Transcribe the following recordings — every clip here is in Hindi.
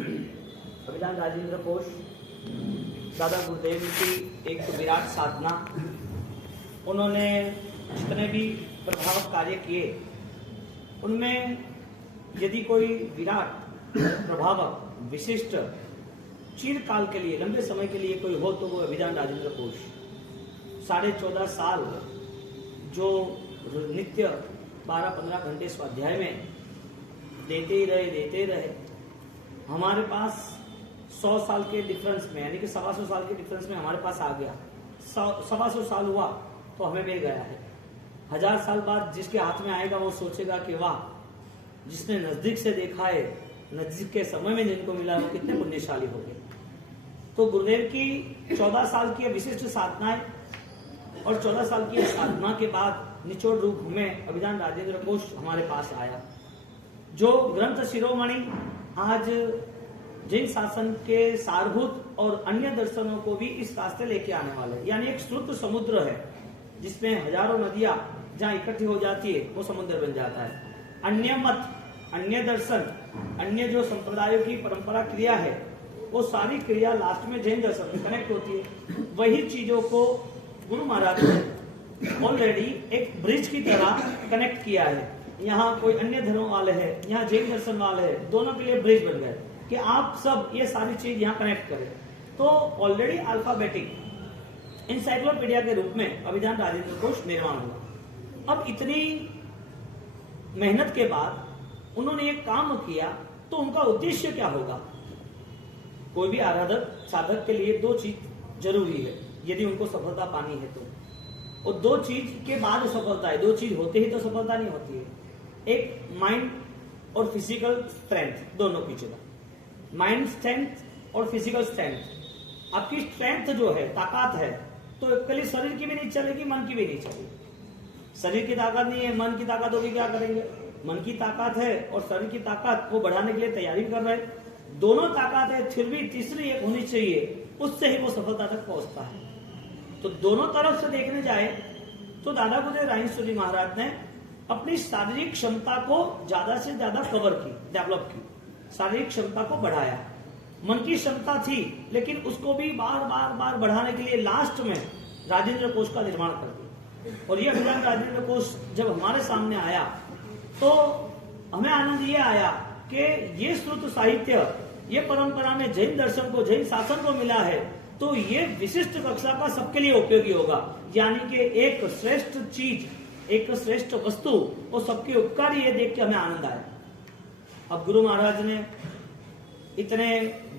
अभिधान राजेंद्र कोश दादा गुरुदेव की एक विराट साधना। उन्होंने जितने भी प्रभावक कार्य किए उनमें यदि कोई विराट प्रभावक विशिष्ट चिरकाल के लिए लंबे समय के लिए कोई हो तो वो अभिधान राजेंद्र कोश। 14.5 साल जो नित्य 12-15 घंटे स्वाध्याय में देते ही रहे। हमारे पास 100 साल के डिफरेंस में यानी कि 125 साल के डिफरेंस में हमारे पास आ गया। 125 साल हुआ तो हमें मिल गया है। 1000 साल बाद जिसके हाथ में आएगा वो सोचेगा कि वाह, जिसने नजदीक से देखा है, नजदीक के समय में जिनको मिला वो कितने पुण्यशाली हो गए। तो गुरुदेव की 14 साल की विशिष्ट साधनाएं और 14 साल की साधना के बाद निचोड़ रूप में अभिधान राजेंद्र कोश हमारे पास आया, जो ग्रंथ शिरोमणि आज जैन शासन के सारभूत और अन्य दर्शनों को भी इस रास्ते लेके आने वाले। यानी एक श्रुत समुद्र है जिसमें हजारों नदियां जहाँ इकट्ठी हो जाती है वो समुद्र बन जाता है। अन्य मत, अन्य दर्शन, अन्य जो संप्रदायों की परंपरा क्रिया है वो सारी क्रिया लास्ट में जैन दर्शन में कनेक्ट होती है। वही चीजों को गुरु महाराज ने ऑलरेडी एक ब्रिज की तरह कनेक्ट किया है। यहाँ कोई अन्य धर्म वाले हैं, यहाँ जैन दर्शन वाले हैं, दोनों के लिए ब्रिज बन गए कि आप सब ये सारी चीज यहाँ कनेक्ट करें। तो ऑलरेडी अल्फाबेटिक इंसाइक्लोपीडिया के रूप में अभिधान राजेंद्र कोश निर्माण हुआ। अब इतनी मेहनत के बाद उन्होंने एक काम किया तो उनका उद्देश्य क्या होगा। कोई भी आराधक साधक के लिए 2 चीज जरूरी है यदि उनको सफलता पानी है तो। और 2 चीज के बाद सफलता है, 2 चीज होते ही तो सफलता नहीं होती है। एक माइंड और फिजिकल स्ट्रेंथ, दोनों की जगह माइंड स्ट्रेंथ और फिजिकल स्ट्रेंथ। आपकी स्ट्रेंथ जो है, ताकत है, तो कल शरीर की भी नहीं चलेगी, मन की भी नहीं चलेगी। शरीर की ताकत नहीं है, मन की ताकत होगी, क्या करेंगे। मन की ताकत है और शरीर की ताकत वो बढ़ाने के लिए तैयारी कर रहे हैं। दोनों ताकत है, फिर भी तीसरी एक होनी चाहिए, उससे ही वो सफलता तक पहुंचता है। तो दोनों तरफ से देखने जाए तो दादा गुरुदेव रायेश्वरी महाराज ने अपनी शारीरिक क्षमता को ज्यादा से ज्यादा कवर की, डेवलप की, शारीरिक क्षमता को बढ़ाया। मन की क्षमता थी लेकिन उसको भी बार बढ़ाने के लिए लास्ट में राजेंद्र कोश का निर्माण कर दिया। और ये अभिधान राजेंद्र कोश जब हमारे सामने आया तो हमें आनंद ये आया कि ये श्रुत साहित्य, ये परंपरा में जैन दर्शन को, जैन शासन को मिला है तो ये विशिष्ट कक्षा का सबके लिए उपयोगी होगा। यानी कि एक श्रेष्ठ चीज, एक श्रेष्ठ वस्तु वो सबके उपकारी, ये देख के हमें आनंद आया। अब गुरु महाराज ने इतने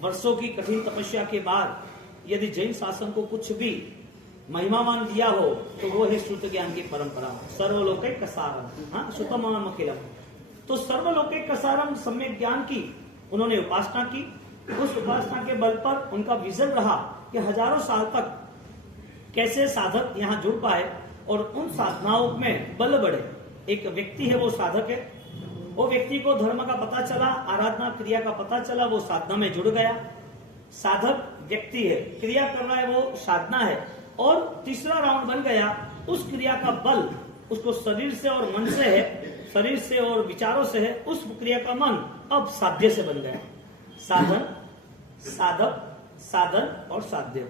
वर्षों की कठिन तपस्या के बाद यदि जैन शासन को कुछ भी महिमावान दिया हो तो वो है श्रुत ज्ञान की परंपरा। सर्वलोकैक सारम, हाँ, श्रुतमम अखिलम। तो सर्वलोकैक कसारम सम्यक ज्ञान की उन्होंने उपासना की। उस उपासना के बल पर उनका विजन रहा कि हजारों साल तक कैसे साधक यहाँ जुड़ पाए और उन साधनाओं में बल बढ़े। एक व्यक्ति है वो साधक है, वो व्यक्ति को धर्म का पता चला, आराधना क्रिया का पता चला, वो साधना में जुड़ गया। साधक व्यक्ति है, क्रिया कर रहा है वो साधना है, और तीसरा राउंड बन गया, उस क्रिया का बल उसको शरीर से और मन से है, शरीर से और विचारों से है, उस क्रिया का मन अब साध्य से बन गया। साधन, साधक, साधन और साध्य।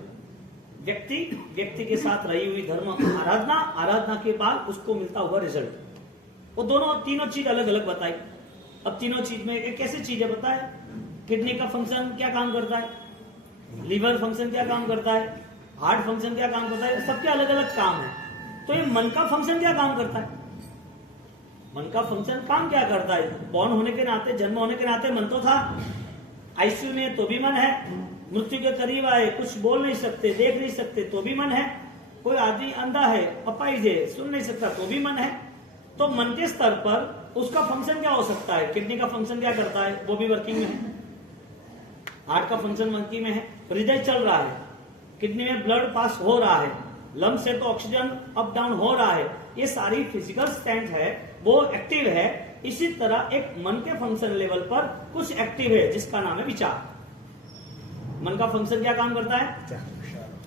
व्यक्ति के साथ रही हुई धर्म आराधना, आराधना के बाद उसको मिलता हुआ रिजल्ट। वो दोनों तीनों चीज अलग अलग बताई। अब तीनों चीज में एक कैसी चीज है बताए। किडनी का फंक्शन क्या काम करता है, लीवर फंक्शन क्या काम करता है, हार्ट फंक्शन क्या काम करता है, सबके अलग अलग काम है। तो ये मन का फंक्शन क्या काम करता है, मन का फंक्शन काम क्या करता है। बॉर्न होने के नाते, जन्म होने के नाते मन तो था, आईसीयू में तो भी मन है, मृत्यु के करीब आए, कुछ बोल नहीं सकते, देख नहीं सकते तो भी मन है, कोई आदमी अंधा है, अपाहिज है, सुन नहीं सकता तो भी मन है। तो मन के स्तर पर उसका फंक्शन क्या हो सकता है। किडनी का फंक्शन क्या करता है, वो भी वर्किंग में है। हार्ट का फंक्शन वर्किंग में है, हृदय चल रहा है, किडनी में ब्लड पास हो रहा है, लंग से तो ऑक्सीजन अप डाउन हो रहा है। ये सारी फिजिकल स्ट्रेंथ है, वो एक्टिव है। इसी तरह एक मन के फंक्शन लेवल पर कुछ एक्टिव है जिसका नाम है विचार। मन का फंक्शन क्या काम करता है,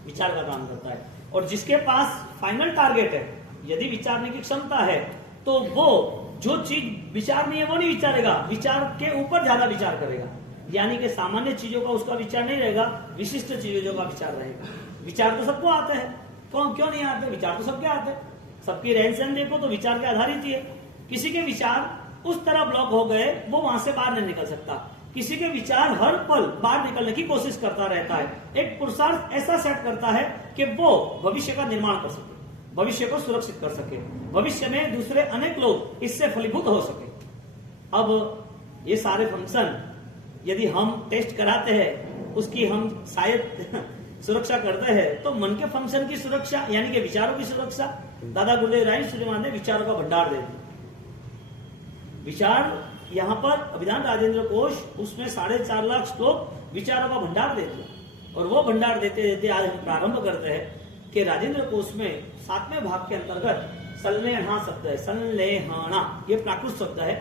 विचार का काम करता है। और जिसके पास फाइनल टारगेट है, यदि विचारने की क्षमता है तो वो जो चीज विचार नहीं है वो नहीं विचारेगा, विचार के ऊपर ज्यादा विचार करेगा। यानी कि सामान्य चीजों का उसका विचार नहीं रहेगा, विशिष्ट चीजों का विचार रहेगा। विचार तो सबको आते हैं, कौन क्यों नहीं आते, विचार तो सबके आते हैं। सबकी रहन सहन देखो तो विचार के आधारित ही है। किसी के विचार उस तरह ब्लॉक हो गए वो वहां से बाहर नहीं निकल सकता। किसी के विचार हर पल बाहर निकलने की कोशिश करता रहता है। एक पुरुषार्थ ऐसा सेट करता है कि वो भविष्य का निर्माण कर सके, भविष्य को सुरक्षित कर सके, भविष्य में दूसरे अनेक लोग इससे फलीभूत हो सके। अब ये सारे फंक्शन यदि हम टेस्ट कराते हैं, उसकी हम शायद सुरक्षा करते हैं, तो मन के फंक्शन की सुरक्षा यानी कि विचारों की सुरक्षा दादा गुरुदेव राय श्रीमान ने विचारों का भंडार दे दिया। विचार यहाँ पर अभिधान राजेंद्र कोश, उसमें 4.5 लाख श्लोक विचारों का भंडार देते हैं। और वो भंडार देते देते आज हम प्रारंभ करते हैं कि राजेंद्र कोश में 7वें भाग के अंतर्गत संलेहना शब्द है। संलेहना ये प्राकृत शब्द है,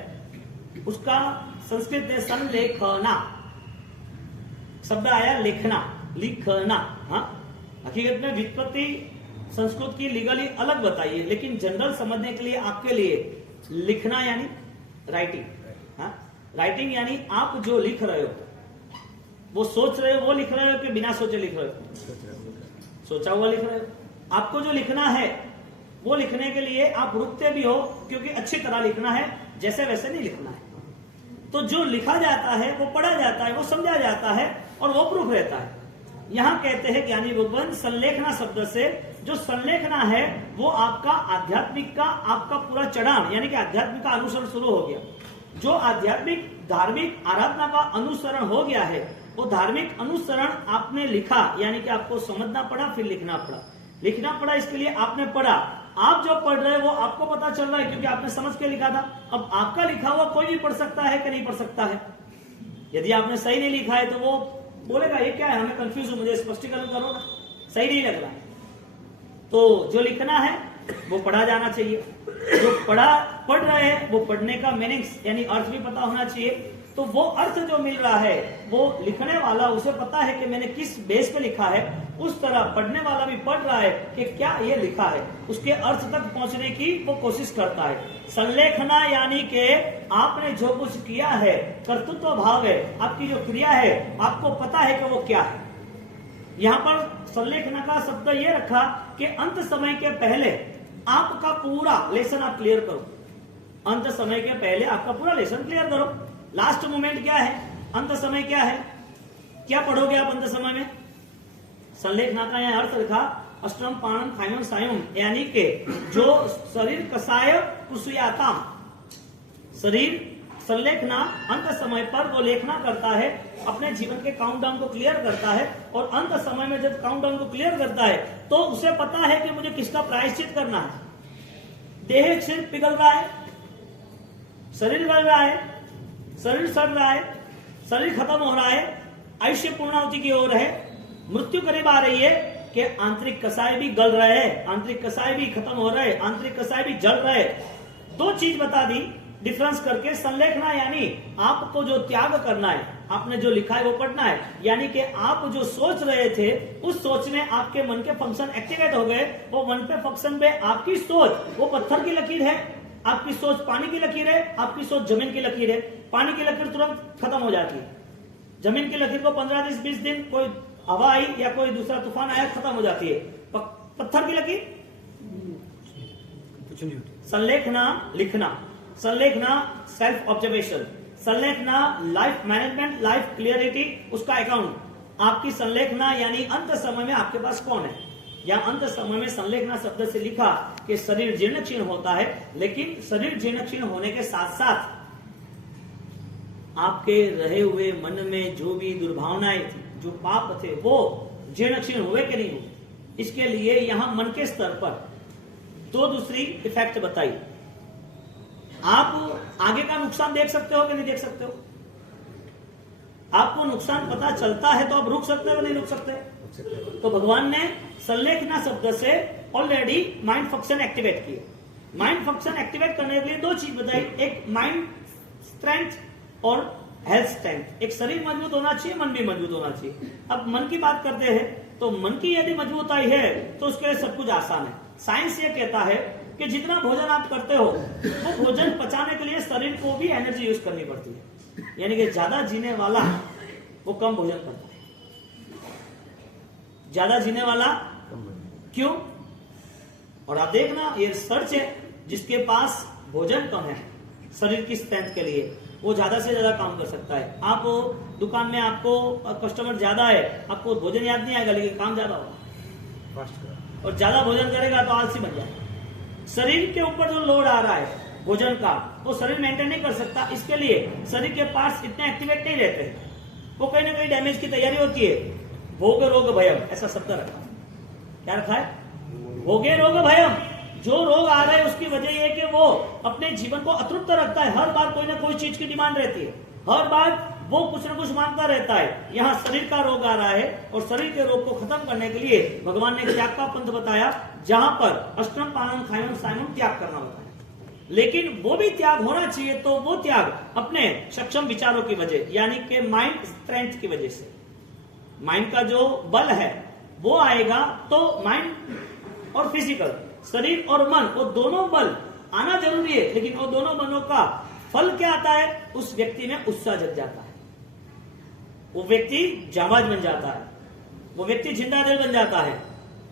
उसका संस्कृत है संलेखना। शब्द आया लेखना, लिखना। हाँ, हकीकत में व्युत्पत्ति संस्कृत की लीगली अलग बताइए, लेकिन जनरल समझने के लिए आपके लिए लिखना यानी राइटिंग। हाँ, राइटिंग यानी आप जो लिख रहे हो, वो सोच रहे हो वो लिख रहे हो कि बिना सोचे लिख रहे हो? सोचा हुआ लिख रहे हो। आपको जो लिखना है वो लिखने के लिए आप रुकते भी हो, क्योंकि अच्छी तरह लिखना है, जैसे वैसे नहीं लिखना है। तो जो लिखा जाता है वो पढ़ा जाता है, वो समझा जाता है और वो प्रूफ रहता है। यहाँ कहते हैं ज्ञानी भगवान संलेखना शब्द से, जो संलेखना है वो आपका आध्यात्मिक का आपका पूरा चढ़ान यानी कि आध्यात्मिक का अनुसरण शुरू हो गया। जो आध्यात्मिक धार्मिक आराधना का अनुसरण हो गया है, वो धार्मिक अनुसरण आपने लिखा, यानी कि आपको समझना पड़ा, फिर लिखना पड़ा। लिखना पड़ा इसके लिए आपने पढ़ा। आप जो पढ़ रहे हो वो आपको पता चल रहा है क्योंकि आपने समझ के लिखा था। अब आपका लिखा हुआ कोई भी पढ़ सकता है कि नहीं पढ़ सकता है। यदि आपने सही नहीं लिखा है तो वो बोलेगा ये क्या है, हमें कंफ्यूज हूं, मुझे स्पष्टीकरण करो ना, सही नहीं लग रहा। तो जो लिखना है वो पढ़ा जाना चाहिए। जो पढ़ रहे हैं वो पढ़ने का मीनिंग्स यानी अर्थ भी पता होना चाहिए। तो वो अर्थ जो मिल रहा है वो लिखने वाला उसे पता है कि मैंने किस बेस पे लिखा है, उस तरह पढ़ने वाला भी पढ़ रहा है कि क्या ये लिखा है, उसके अर्थ तक पहुंचने की वो कोशिश करता है। संलेखना यानी कि आपने जो कुछ किया है, कर्तृत्व भाव है, आपकी जो क्रिया है, आपको पता है कि वो क्या है। यहाँ पर संलेखना का शब्द ये रखा कि अंत समय के पहले आपका पूरा लेसन आप क्लियर करो। अंत समय के पहले आपका पूरा लेसन क्लियर करो। लास्ट मोमेंट क्या है, अंत समय क्या है, क्या पढ़ोगे आप अंत समय में? संलेखना का यह अर्थ लिखा अष्टम पाणम खाइमन सायम, यानी कि जो शरीर कसाय कुसुयाता, शरीर संलेखना अंत समय पर वो लेखना करता है, अपने जीवन के काउंटडाउन को क्लियर करता है। और अंत समय में जब काउंटडाउन को क्लियर करता है तो उसे पता है कि मुझे किसका प्रायश्चित करना है। देह सिर्फ पिघल रहा है, शरीर गल रहा है, शरीर सड़ रहा है, शरीर खत्म हो रहा है, आयुष्य पूर्णाहुति की ओर है, मृत्यु करीब आ रही है कि आंतरिक कसाय भी गल रहे हैं, आंतरिक कसाय भी खत्म हो रहे, आंतरिक कसाय भी जल रहे। दो चीज बता दी डिफरेंस करके। संलेखना यानी आपको जो त्याग करना है, आपने जो लिखा है वो पढ़ना है, यानी कि आप जो सोच रहे थे उस सोच में आपके मन के फंक्शन एक्टिवेट हो गए। वो मन के फंक्शन पे आपकी सोच वो पत्थर की लकीर है, आपकी सोच पानी की लकीर है, आपकी सोच जमीन की लकीर है। पानी की लकीर तुरंत खत्म हो जाती है, जमीन की लकीर को 15-20 दिन कोई हवा आई या कोई दूसरा तूफान आया खत्म हो जाती है। पत्थर की लकीर कुछ नहीं होती। संलेखना लिखना, संलेखना सेल्फ ऑब्जर्वेशन, संलेखना लाइफ मैनेजमेंट, लाइफ क्लियरिटी, उसका अकाउंट। आपकी संलेखना यानी अंत समय में आपके पास कौन है। या अंत समय में संलेखना शब्द से लिखा कि शरीर जीर्ण क्षीण होता है, लेकिन शरीर जीर्ण क्षीण होने के साथ साथ आपके रहे हुए मन में जो भी दुर्भावनाएं थी, जो पाप थे, वो जीर्ण क्षीण हुए कि नहीं हुए। इसके लिए यहां मन के स्तर पर दो दूसरी इफेक्ट बताई। आप आगे का नुकसान देख सकते हो कि नहीं देख सकते हो? आपको नुकसान पता चलता है तो आप रुक सकते हो कि नहीं रुक सकते? तो भगवान ने संलेखना शब्द से ऑलरेडी माइंड फंक्शन एक्टिवेट किए। माइंड फंक्शन एक्टिवेट करने के लिए दो चीज बताई, एक माइंड स्ट्रेंथ और हेल्थ स्ट्रेंथ। एक शरीर मजबूत होना चाहिए, मन भी मजबूत होना चाहिए। अब मन की बात करते हैं तो मन की यदि मजबूताई है तो उसके लिए सब कुछ आसान है। साइंस ये कहता है कि जितना भोजन आप करते हो वो भोजन पचाने के लिए शरीर को भी एनर्जी यूज करनी पड़ती है। यानी कि ज्यादा जीने वाला वो कम भोजन करता है। ज्यादा जीने वाला क्यों? और आप देखना, ये रिसर्च है, जिसके पास भोजन कम है शरीर की स्ट्रेंथ के लिए, वो ज्यादा से ज्यादा काम कर सकता है। आप दुकान में आपको कस्टमर ज्यादा है, आपको भोजन याद नहीं आएगा, लेकिन काम ज्यादा होगा। और ज्यादा भोजन करेगा तो आलसी बन जाएगा। शरीर के ऊपर जो लोड आ रहा है भोजन का, वो शरीर मेंटेन नहीं कर सकता। इसके लिए शरीर के पार्ट्स इतने एक्टिवेट नहीं रहते, वो कहीं ना कहीं डैमेज की तैयारी होती है। भोग रोग भयम, ऐसा शब्द रखा है। क्या रखा है? भोगे रोग भयम। जो रोग आ रहा है उसकी वजह यह है कि वो अपने जीवन को अतृप्त रखता है। हर बार कोई ना कोई चीज की डिमांड रहती है, हर बार वो कुछ ना कुछ मांगता रहता है। यहाँ शरीर का रोग आ रहा है, और शरीर के रोग को खत्म करने के लिए भगवान ने त्याग का पंथ बताया, जहां पर अष्टम पानम खायम सायम त्याग करना होता है। लेकिन वो भी त्याग होना चाहिए, तो वो त्याग अपने सक्षम विचारों की वजह, यानी कि माइंड स्ट्रेंथ की वजह से। माइंड का जो बल है वो आएगा, तो माइंड और फिजिकल, शरीर और मन, वो दोनों बल आना जरूरी है। लेकिन वो दोनों मनों का फल क्या आता है? उस व्यक्ति में उत्साह जग जाता है, वो व्यक्ति जाबाज बन जाता है, वो व्यक्ति जिंदादिल बन जाता है,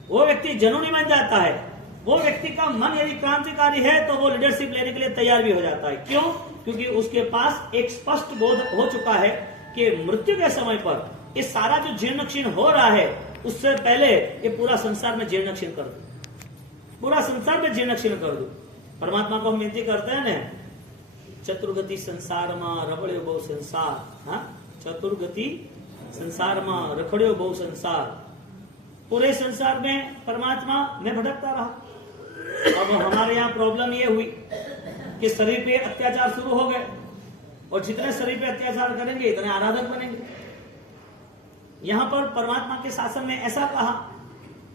वो व्यक्ति जनूनी बन जाता है। वो व्यक्ति का मन यदि क्रांतिकारी है तो वो लीडरशिप लेने के लिए तैयार भी हो जाता है। क्यों? क्योंकि उसके पास एक स्पष्ट बोध हो चुका है कि मृत्यु के समय पर ये सारा जो जीर्ण क्षीण हो रहा है, उससे पहले ये पूरा संसार में जीर्ण क्षीण कर दो, पूरा संसार में जीर्ण क्षीण कर दो। परमात्मा को हम विनती करते हैं ना, चतुर्गति संसार में रबड़्यो बहु संसार। हाँ, चतुर्गति संसार में रखड़्यो बहु संसार। पूरे संसार में परमात्मा में भटकता रहा। अब हमारे यहाँ प्रॉब्लम ये हुई कि शरीर पे अत्याचार शुरू हो गए, और जितने शरीर पे अत्याचार करेंगे इतने आराधक बनेंगे। यहाँ पर परमात्मा के शासन में ऐसा कहा,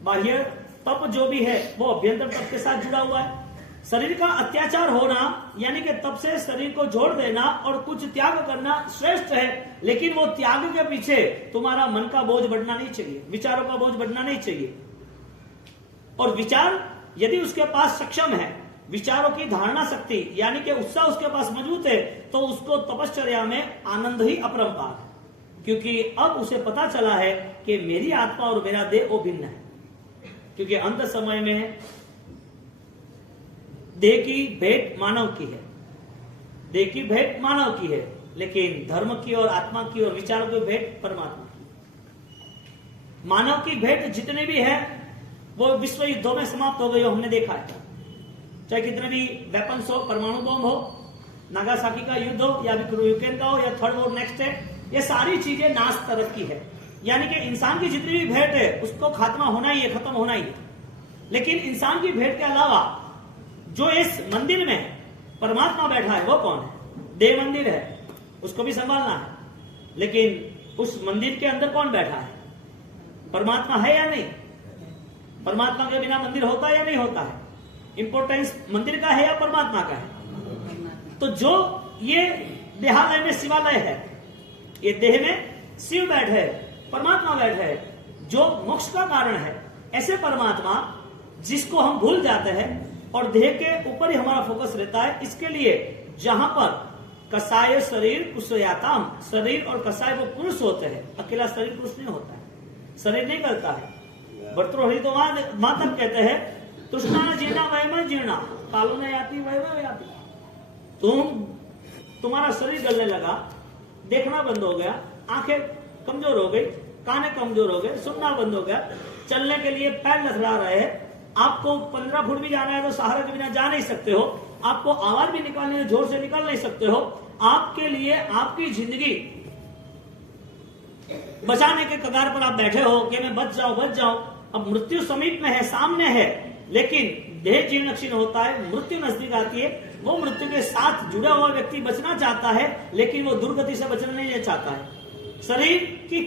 बाह्य तप जो भी है वो अभ्यंतर तप के साथ जुड़ा हुआ है। शरीर का अत्याचार होना यानी कि तप से शरीर को जोड़ देना और कुछ त्याग करना श्रेष्ठ है, लेकिन वो त्याग के पीछे तुम्हारा मन का बोझ बढ़ना नहीं चाहिए, विचारों का बोझ बढ़ना नहीं चाहिए। और विचार यदि उसके पास सक्षम है, विचारों की धारणा शक्ति यानी कि उत्साह उसके पास मजबूत है, तो उसको तपश्चर्या में आनंद ही अपरंपार है। क्योंकि अब उसे पता चला है कि मेरी आत्मा और मेरा देह वो भिन्न है। क्योंकि अंत समय में देह की भेंट मानव की है, देह की भेंट मानव की है, लेकिन धर्म की और आत्मा की और विचारों की भेंट परमात्मा की। मानव की भेंट जितने भी है वो विश्व युद्धों में समाप्त हो गई हो, हमने देखा है। चाहे कितने भी वेपन्स हो, परमाणु बम हो, नागासाकी का युद्ध हो, या यूक्रेन का हो, या थर्ड वॉर नेक्स्ट है, ये सारी चीजें नाश तरफ की है। यानी कि इंसान की जितनी भी भेंट है उसको खात्मा होना ही है, खत्म होना ही है। लेकिन इंसान की भेंट के अलावा जो इस मंदिर में परमात्मा बैठा है वो कौन है? देव मंदिर है, उसको भी संभालना है, लेकिन उस मंदिर के अंदर कौन बैठा है? परमात्मा है या नहीं? परमात्मा के बिना मंदिर होता है या नहीं होता है? इंपोर्टेंस मंदिर का है या परमात्मा का है? तो जो ये देहालय में शिवालय है, ये देह में शिव बैठे, परमात्मा बैठे, जो मोक्ष का कारण है, ऐसे परमात्मा जिसको हम भूल जाते हैं और देह के ऊपर ही हमारा फोकस रहता है। इसके लिए जहां पर कसाय शरीर कुशयाताम, शरीर और कसाय वो पुरुष होते हैं, अकेला शरीर पुरुष नहीं होता है, शरीर नहीं करता है। भर्तृहरि तो मां तक कहते हैं, तृष्णा न जीर्णा वैम जीर्णा, कालो न याति वैम याति। तुम्हारा शरीर गलने लगा, देखना बंद हो गया, आंखें कमजोर हो गई, काने कमजोर हो गए, सुनना बंद हो गया, चलने के लिए पैर लथड़ा रहे हैं। आपको 15 फुट भी जाना है तो सहारा के बिना जा नहीं सकते हो, आपको आवाज भी निकालने जोर से निकाल नहीं सकते हो। आपके लिए आपकी जिंदगी बचाने के कगार पर आप बैठे हो कि मैं बच जाऊं बच जाऊं। अब मृत्यु समीप में है, सामने है, लेकिन देह जीर्ण क्षीण होता है, मृत्यु नजदीक आती है। वो मृत्यु के साथ जुड़ा हुआ व्यक्ति बचना चाहता है, लेकिन वो दुर्गति से बचना नहीं चाहता है। शरीर की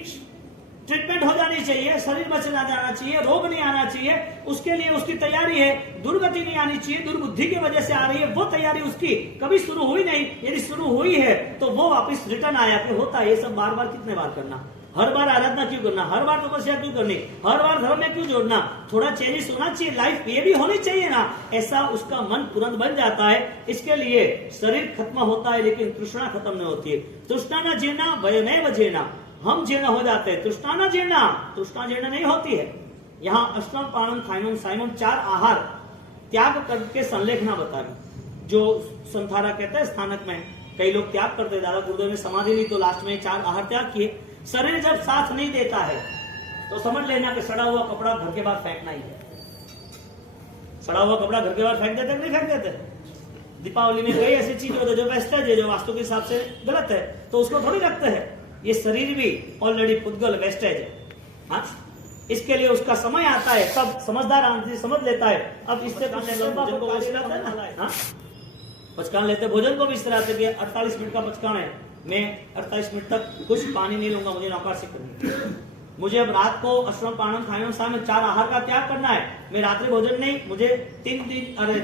ट्रीटमेंट हो जानी चाहिए, शरीर बचना जाना चाहिए, रोग नहीं आना चाहिए, उसके लिए उसकी तैयारी है। दुर्गति नहीं आनी चाहिए, दुर्बुद्धि की वजह से आ रही है, वो तैयारी उसकी कभी शुरू हुई नहीं। यदि शुरू हुई है तो वो वापस रिटर्न आया कि होता है। ये सब बार बार कितने बार करना, हर बार आराधना क्यों करना, हर बार तपस्या क्यों करनी, हर बार धर्म में क्यों जोड़ना? थोड़ा चेंजेस होना चाहिए, लाइफ ये भी होनी चाहिए ना। ऐसा उसका मन तुरंत बन जाता है। इसके लिए शरीर खत्म होता है, लेकिन तृष्णा खत्म नहीं होती है। तृष्णा न जीना भय नहीं बजेना, हम जीर्ण हो जाते हैं। तृष्णा जीर्ण नहीं होती है। यहाँ अष्टम प्राणम थाइमम साइमम 4 आहार त्याग करके संलेखना बता रही, जो संथारा कहते हैं स्थानक में कई लोग त्याग करते हैं। दादा गुरुदेव ने समाधि ली तो लास्ट में 4 आहार त्याग किए। शरीर जब साथ नहीं देता है तो समझ लेना कि सड़ा हुआ कपड़ा घर के बाहर फेंकना ही है। सड़ा हुआ कपड़ा घर के बाहर फेंक देते नहीं फेंक देते? दीपावली में कई ऐसी चीज होती है जो वेस्टेज है, जो वास्तु के हिसाब से गलत है, तो उसको थोड़ी रखते हैं। ये शरीर भी ऑलरेडी पुद्गल वेस्टेज है। हाँ, इसके लिए उसका समय आता है, तब समझदार आदमी समझ लेता है। अब इससे भोजन को पचकान लेते, भोजन को भी इस तरह से 48 मिनट का पचकान है, मैं 48 मिनट तक कुछ पानी नहीं लूंगा, मुझे नौकाशी करनी है। मुझे अब रात को अष्टम प्राणम थाइमम साइमम 4 आहार का त्याग करना है। मैं रात्रि भोजन नहीं, मुझे 3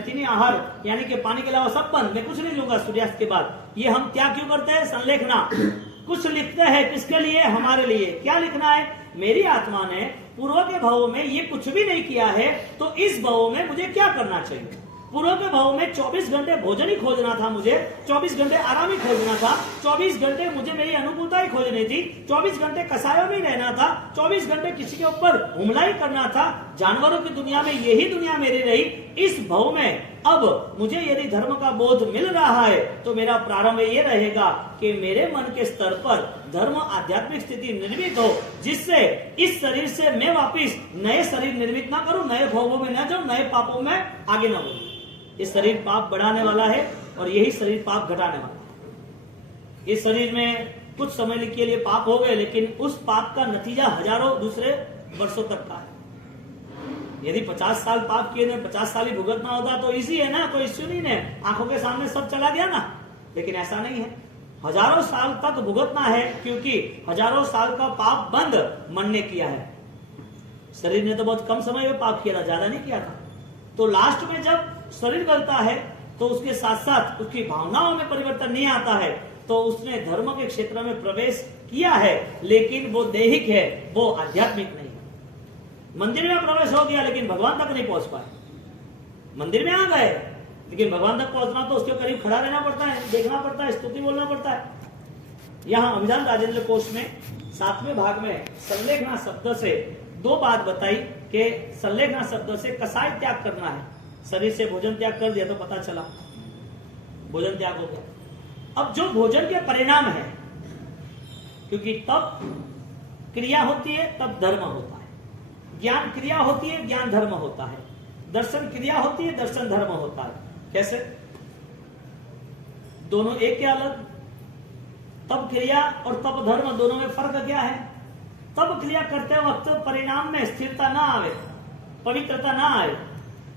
ही आहार यानी कि पानी के अलावा सब बंद, मैं कुछ नहीं लूंगा सूर्यास्त के बाद। ये हम त्याग क्यों करते हैं? संलेखना। कुछ लिखते हैं, किसके लिए? हमारे लिए। क्या लिखना है? मेरी आत्मा ने पूर्व के भाव में ये कुछ भी नहीं किया है, तो इस भाव में मुझे क्या करना चाहिए? पूर्व के भाव में 24 घंटे भोजन ही खोजना था, मुझे 24 घंटे आराम ही खोजना था, 24 घंटे मुझे मेरी अनुकूलता ही खोजनी थी, 24 घंटे कसायों में रहना था, 24 घंटे किसी के ऊपर हमला ही करना था। जानवरों की दुनिया में यही दुनिया मेरी रही। इस भाव में अब मुझे यदि धर्म का बोध मिल रहा है तो मेरा प्रारंभ ये रहेगा कि मेरे मन के स्तर पर धर्म आध्यात्मिक स्थिति निर्मित हो, जिससे इस शरीर से मैं वापिस नए शरीर निर्मित ना करूं, नए भोगों में न जाऊं, नए पापों में आगे न बढ़ूं। ये शरीर पाप बढ़ाने वाला है और यही शरीर पाप घटाने वाला है। इस शरीर में कुछ समय के लिए पाप हो गए, लेकिन उस पाप का नतीजा हजारों दूसरे वर्षों तक का है। यदि 50 साल पाप किए ने 50 साल ही भुगतना होता तो इजी है ना, कोई इश्यू नहीं है, आंखों के सामने सब चला गया ना। लेकिन ऐसा नहीं है, हजारों साल तक भुगतना है, क्योंकि हजारों साल का पाप बंद मन ने किया है। शरीर ने तो बहुत कम समय में पाप किया था, ज्यादा नहीं किया था। तो लास्ट में जब शरीर गलता है तो उसके साथ साथ उसकी भावनाओं में परिवर्तन नहीं आता है, तो उसने धर्म के क्षेत्र में प्रवेश किया है, लेकिन वो दैहिक है, वो आध्यात्मिक नहीं है। मंदिर में प्रवेश हो गया लेकिन भगवान तक नहीं पहुंच पाए। मंदिर में आ गए लेकिन भगवान तक पहुंचना तो उसके करीब खड़ा रहना पड़ता है, देखना पड़ता है, स्तुति बोलना पड़ता है। यहाँ अभिधान राजेंद्र कोश में 7वें भाग में संलेखना शब्द से 2 बात बताई कि संलेखना शब्द से कसाय त्याग करना है। शरीर से भोजन त्याग कर दिया तो पता चला भोजन त्याग हो गया। अब जो भोजन के परिणाम है, क्योंकि तब क्रिया होती है तब धर्म होता है, ज्ञान क्रिया होती है ज्ञान धर्म होता है, दर्शन क्रिया होती है दर्शन धर्म होता है। कैसे? दोनों एक क्या अलग? तब क्रिया और तब धर्म, दोनों में फर्क क्या है? तब क्रिया करते वक्त परिणाम में स्थिरता ना आवे, पवित्रता ना आए,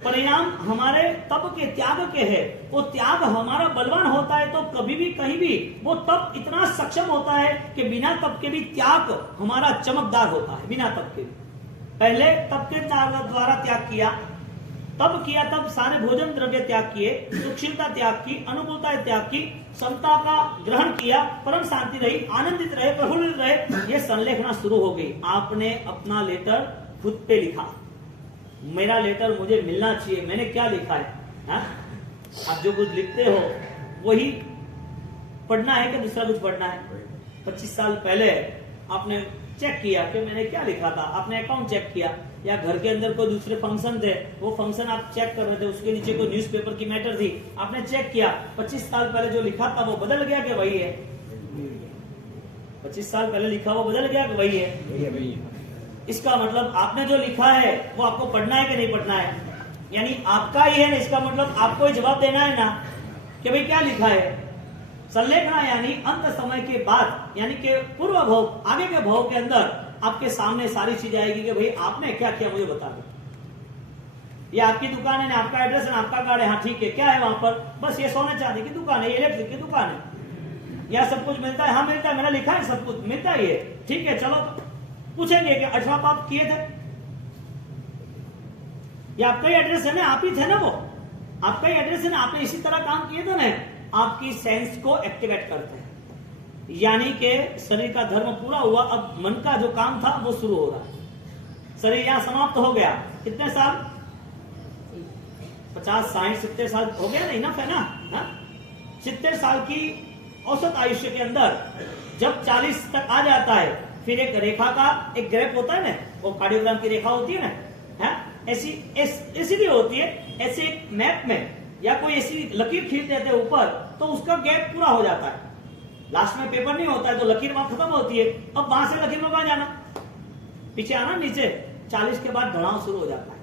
परिणाम हमारे तप के त्याग के है। वो त्याग हमारा बलवान होता है तो कभी भी कहीं भी वो तप इतना सक्षम होता है कि बिना तप के भी त्याग हमारा चमकदार होता है। बिना तप के पहले तप के द्वारा त्याग किया, तब किया, तब सारे भोजन द्रव्य त्याग किए, सुशीलता त्याग की, अनुकूलता त्याग की, समता का ग्रहण किया, परम शांति रही, आनंदित रहे, प्रफुल्लित रहे। ये संलेखना शुरू हो गई। आपने अपना लेटर खुद पे लिखा, मेरा लेटर मुझे मिलना चाहिए, मैंने क्या लिखा है? हा? आप जो कुछ लिखते हो वही पढ़ना है कि दूसरा कुछ पढ़ना है? 25 साल पहले आपने चेक किया कि मैंने क्या लिखा था, आपने अकाउंट चेक किया, या घर के अंदर कोई दूसरे फंक्शन थे, वो फंक्शन आप चेक कर रहे थे, उसके नीचे कोई न्यूज़पेपर की मैटर थी, आपने चेक किया, 25 साल पहले जो लिखा था वो बदल गया कि वही है? 25 साल पहले लिखा वो बदल गया कि वही है? इसका मतलब आपने जो लिखा है वो आपको पढ़ना है कि नहीं पढ़ना है? यानी आपका ही है ना, इसका मतलब आपको ही जवाब देना है ना कि भाई क्या लिखा है। संलेखना यानी अंत समय के बाद, यानी कि पूर्व भाव, आगे के भाव के अंदर आपके सामने सारी चीज आएगी कि भाई आपने क्या किया मुझे बता दो। ये आपकी दुकान है ना, आपका एड्रेस है ना, आपका कार्ड है, हाँ ठीक है, क्या है वहां पर? बस ये सोने चांदी की दुकान है, ये इलेक्ट्रिक की दुकान है, या सब कुछ मिलता है? हाँ मिलता है, मैंने लिखा है सब कुछ मिलता ही है, ठीक है। चलो पूछेंगे कि 18 पाप किए थे, ये आपका ही एड्रेस है ना, आप ही थे ना, वो आपका ही एड्रेस है ना, आपने इसी तरह काम किए थे ना। आपकी सेंस को एक्टिवेट करते हैं, यानी कि शरीर का धर्म पूरा हुआ, अब मन का जो काम था वो शुरू हो रहा है। शरीर यहां समाप्त हो गया, कितने साल? 50, 60, 70 साल हो गया ना, इनफ है ना? 70 साल की औसत आयुष्य के अंदर जब 40 तक आ जाता है, फिर एक रेखा का एक ग्रेप होता है ना, वो कार्डियोग्राम की रेखा होती है ना, है ऐसी भी होती है। ऐसे एक मैप में या कोई ऐसी लकीर खींच देते हैं ऊपर, तो उसका गैप पूरा हो जाता है। लास्ट में पेपर नहीं होता है तो लकीर वहां खत्म होती है। अब वहां से लकीर में कहां जाना, पीछे आना नीचे। 40 के बाद ढलाव शुरू हो जाता है।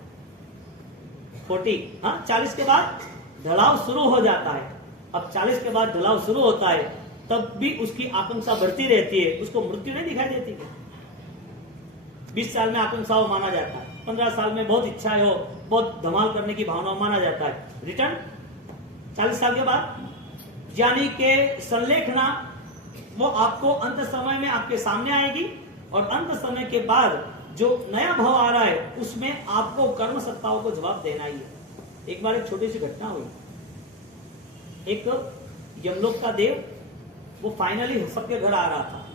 40 के बाद ढलाव शुरू हो जाता है। अब 40 के बाद ढलाव शुरू होता है, तब भी उसकी आकांक्षा बढ़ती रहती है, उसको मृत्यु नहीं दिखाई देती। 20 साल में आकांक्षाओं माना जाता है, 15 साल में बहुत इच्छा हो, बहुत धमाल करने की भावना माना जाता है। रिटर्न 40 साल के बाद, यानी के संलेखना वो आपको अंत समय में आपके सामने आएगी, और अंत समय के बाद जो नया भाव आ रहा है उसमें आपको कर्म सत्ताओं को जवाब देना ही है। एक बार एक छोटी सी घटना हुई। एक यमलोक का देव वो फाइनली सबके घर आ रहा था,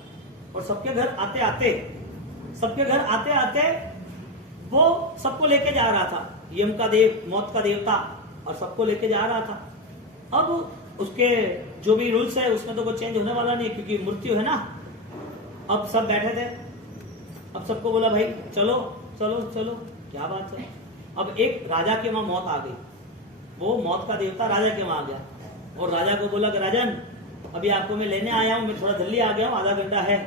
और सबके घर आते आते वो सबको लेके जा रहा था। यम का देव, मौत का देवता, और सबको लेके जा रहा था। अब उसके जो भी रूल्स है उसमें तो कोई चेंज होने वाला नहीं, क्योंकि मृत्यु है ना। अब सब बैठे थे, अब सबको बोला भाई चलो चलो चलो, क्या बात है। अब एक राजा के वहां मौत आ गई, वो मौत का देवता राजा के वहां आ गया, और राजा को बोला कि राजन अभी आपको मैं लेने आया हूं, मैं थोड़ा दिल्ली आ गया हूं, आधा घंटा है।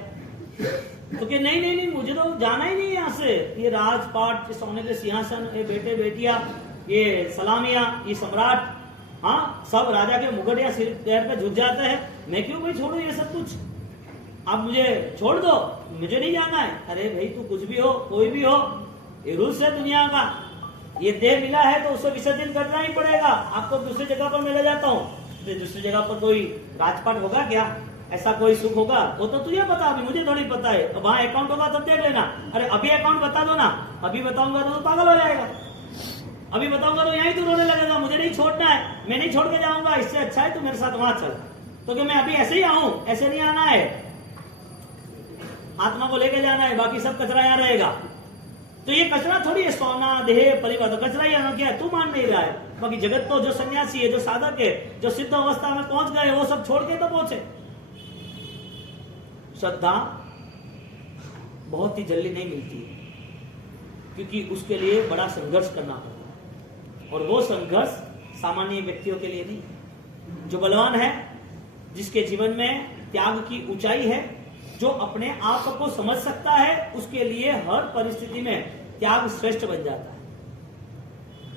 तो कि नहीं मुझे तो जाना ही नहीं है यहाँ से। ये राजपाट, सोने के सिंहासन, ये बेटे बेटियां, ये सलामियां, ये सम्राट, हाँ सब राजा के मुकुट या सिर पैर पे झुक जाते हैं, मैं क्यों भाई छोड़ू ये सब कुछ, आप मुझे छोड़ दो, मुझे नहीं जाना है। अरे भाई तू कुछ भी हो, कोई भी हो, ये रूल्स है दुनिया का। ये देह मिला है तो उसे विसर्जन करना ही पड़ेगा। आपको दूसरी जगह पर मैं ले जाता हूँ, तो दूसरी जगह पर कोई राजपाट होगा क्या, ऐसा कोई सुख होगा? वो तो तुझे पता, अभी मुझे थोड़ी पता है। तो वहां अकाउंट होगा तब देख लेना। अरे अभी अकाउंट बता दो ना, अभी बताऊंगा तो पागल हो जाएगा, अभी बताऊंगा तो यहीं तू रोने लगेगा, मुझे नहीं छोड़ना है, मैं नहीं छोड़ के जाऊंगा, इससे अच्छा है तू मेरे साथ वहां चल। तो कि मैं अभी ऐसे ही आऊं, ऐसे नहीं आना है, आत्मा को लेके जाना है, बाकी सब कचरा यहाँ रहेगा। तो ये कचरा थोड़ी है, सोना देह परिवार, तो कचरा ही आना क्या है, तू मान नहीं रहा है। बाकी जगत तो जो सन्यासी है, जो साधक है, जो सिद्ध अवस्था में पहुंच गए, वो सब छोड़ के तो पहुंचे। श्रद्धा बहुत ही जल्दी नहीं मिलती है, क्योंकि उसके लिए बड़ा संघर्ष करना पड़ता है, और वो संघर्ष सामान्य व्यक्तियों के लिए नहीं। जो बलवान है, जिसके जीवन में त्याग की ऊंचाई है, जो अपने आप को समझ सकता है, उसके लिए हर परिस्थिति में त्याग श्रेष्ठ बन जाता है।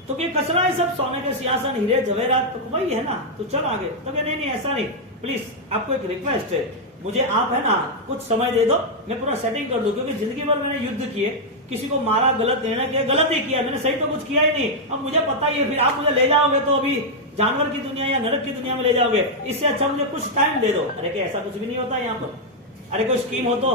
तो कि कचरा है सब, सोने के सिंहासन, हीरे जवेरात, तो वही है ना, तो चल आगे। तो कि नहीं ऐसा नहीं, प्लीज आपको एक रिक्वेस्ट है, मुझे आप है ना कुछ समय दे दो, मैं पूरा सेटिंग कर दूं, क्योंकि जिंदगी भर मैंने युद्ध किए, किसी को मारा, गलत निर्णय किया, गलत ही किया, मैंने सही तो कुछ किया ही नहीं। अब मुझे पता ही है, फिर आप मुझे ले जाओगे तो अभी जानवर की दुनिया या नरक की दुनिया में ले जाओगे, इससे अच्छा मुझे कुछ टाइम दे दो। अरे क्या ऐसा कुछ भी नहीं होता यहाँ पर? अरे कोई स्कीम हो तो,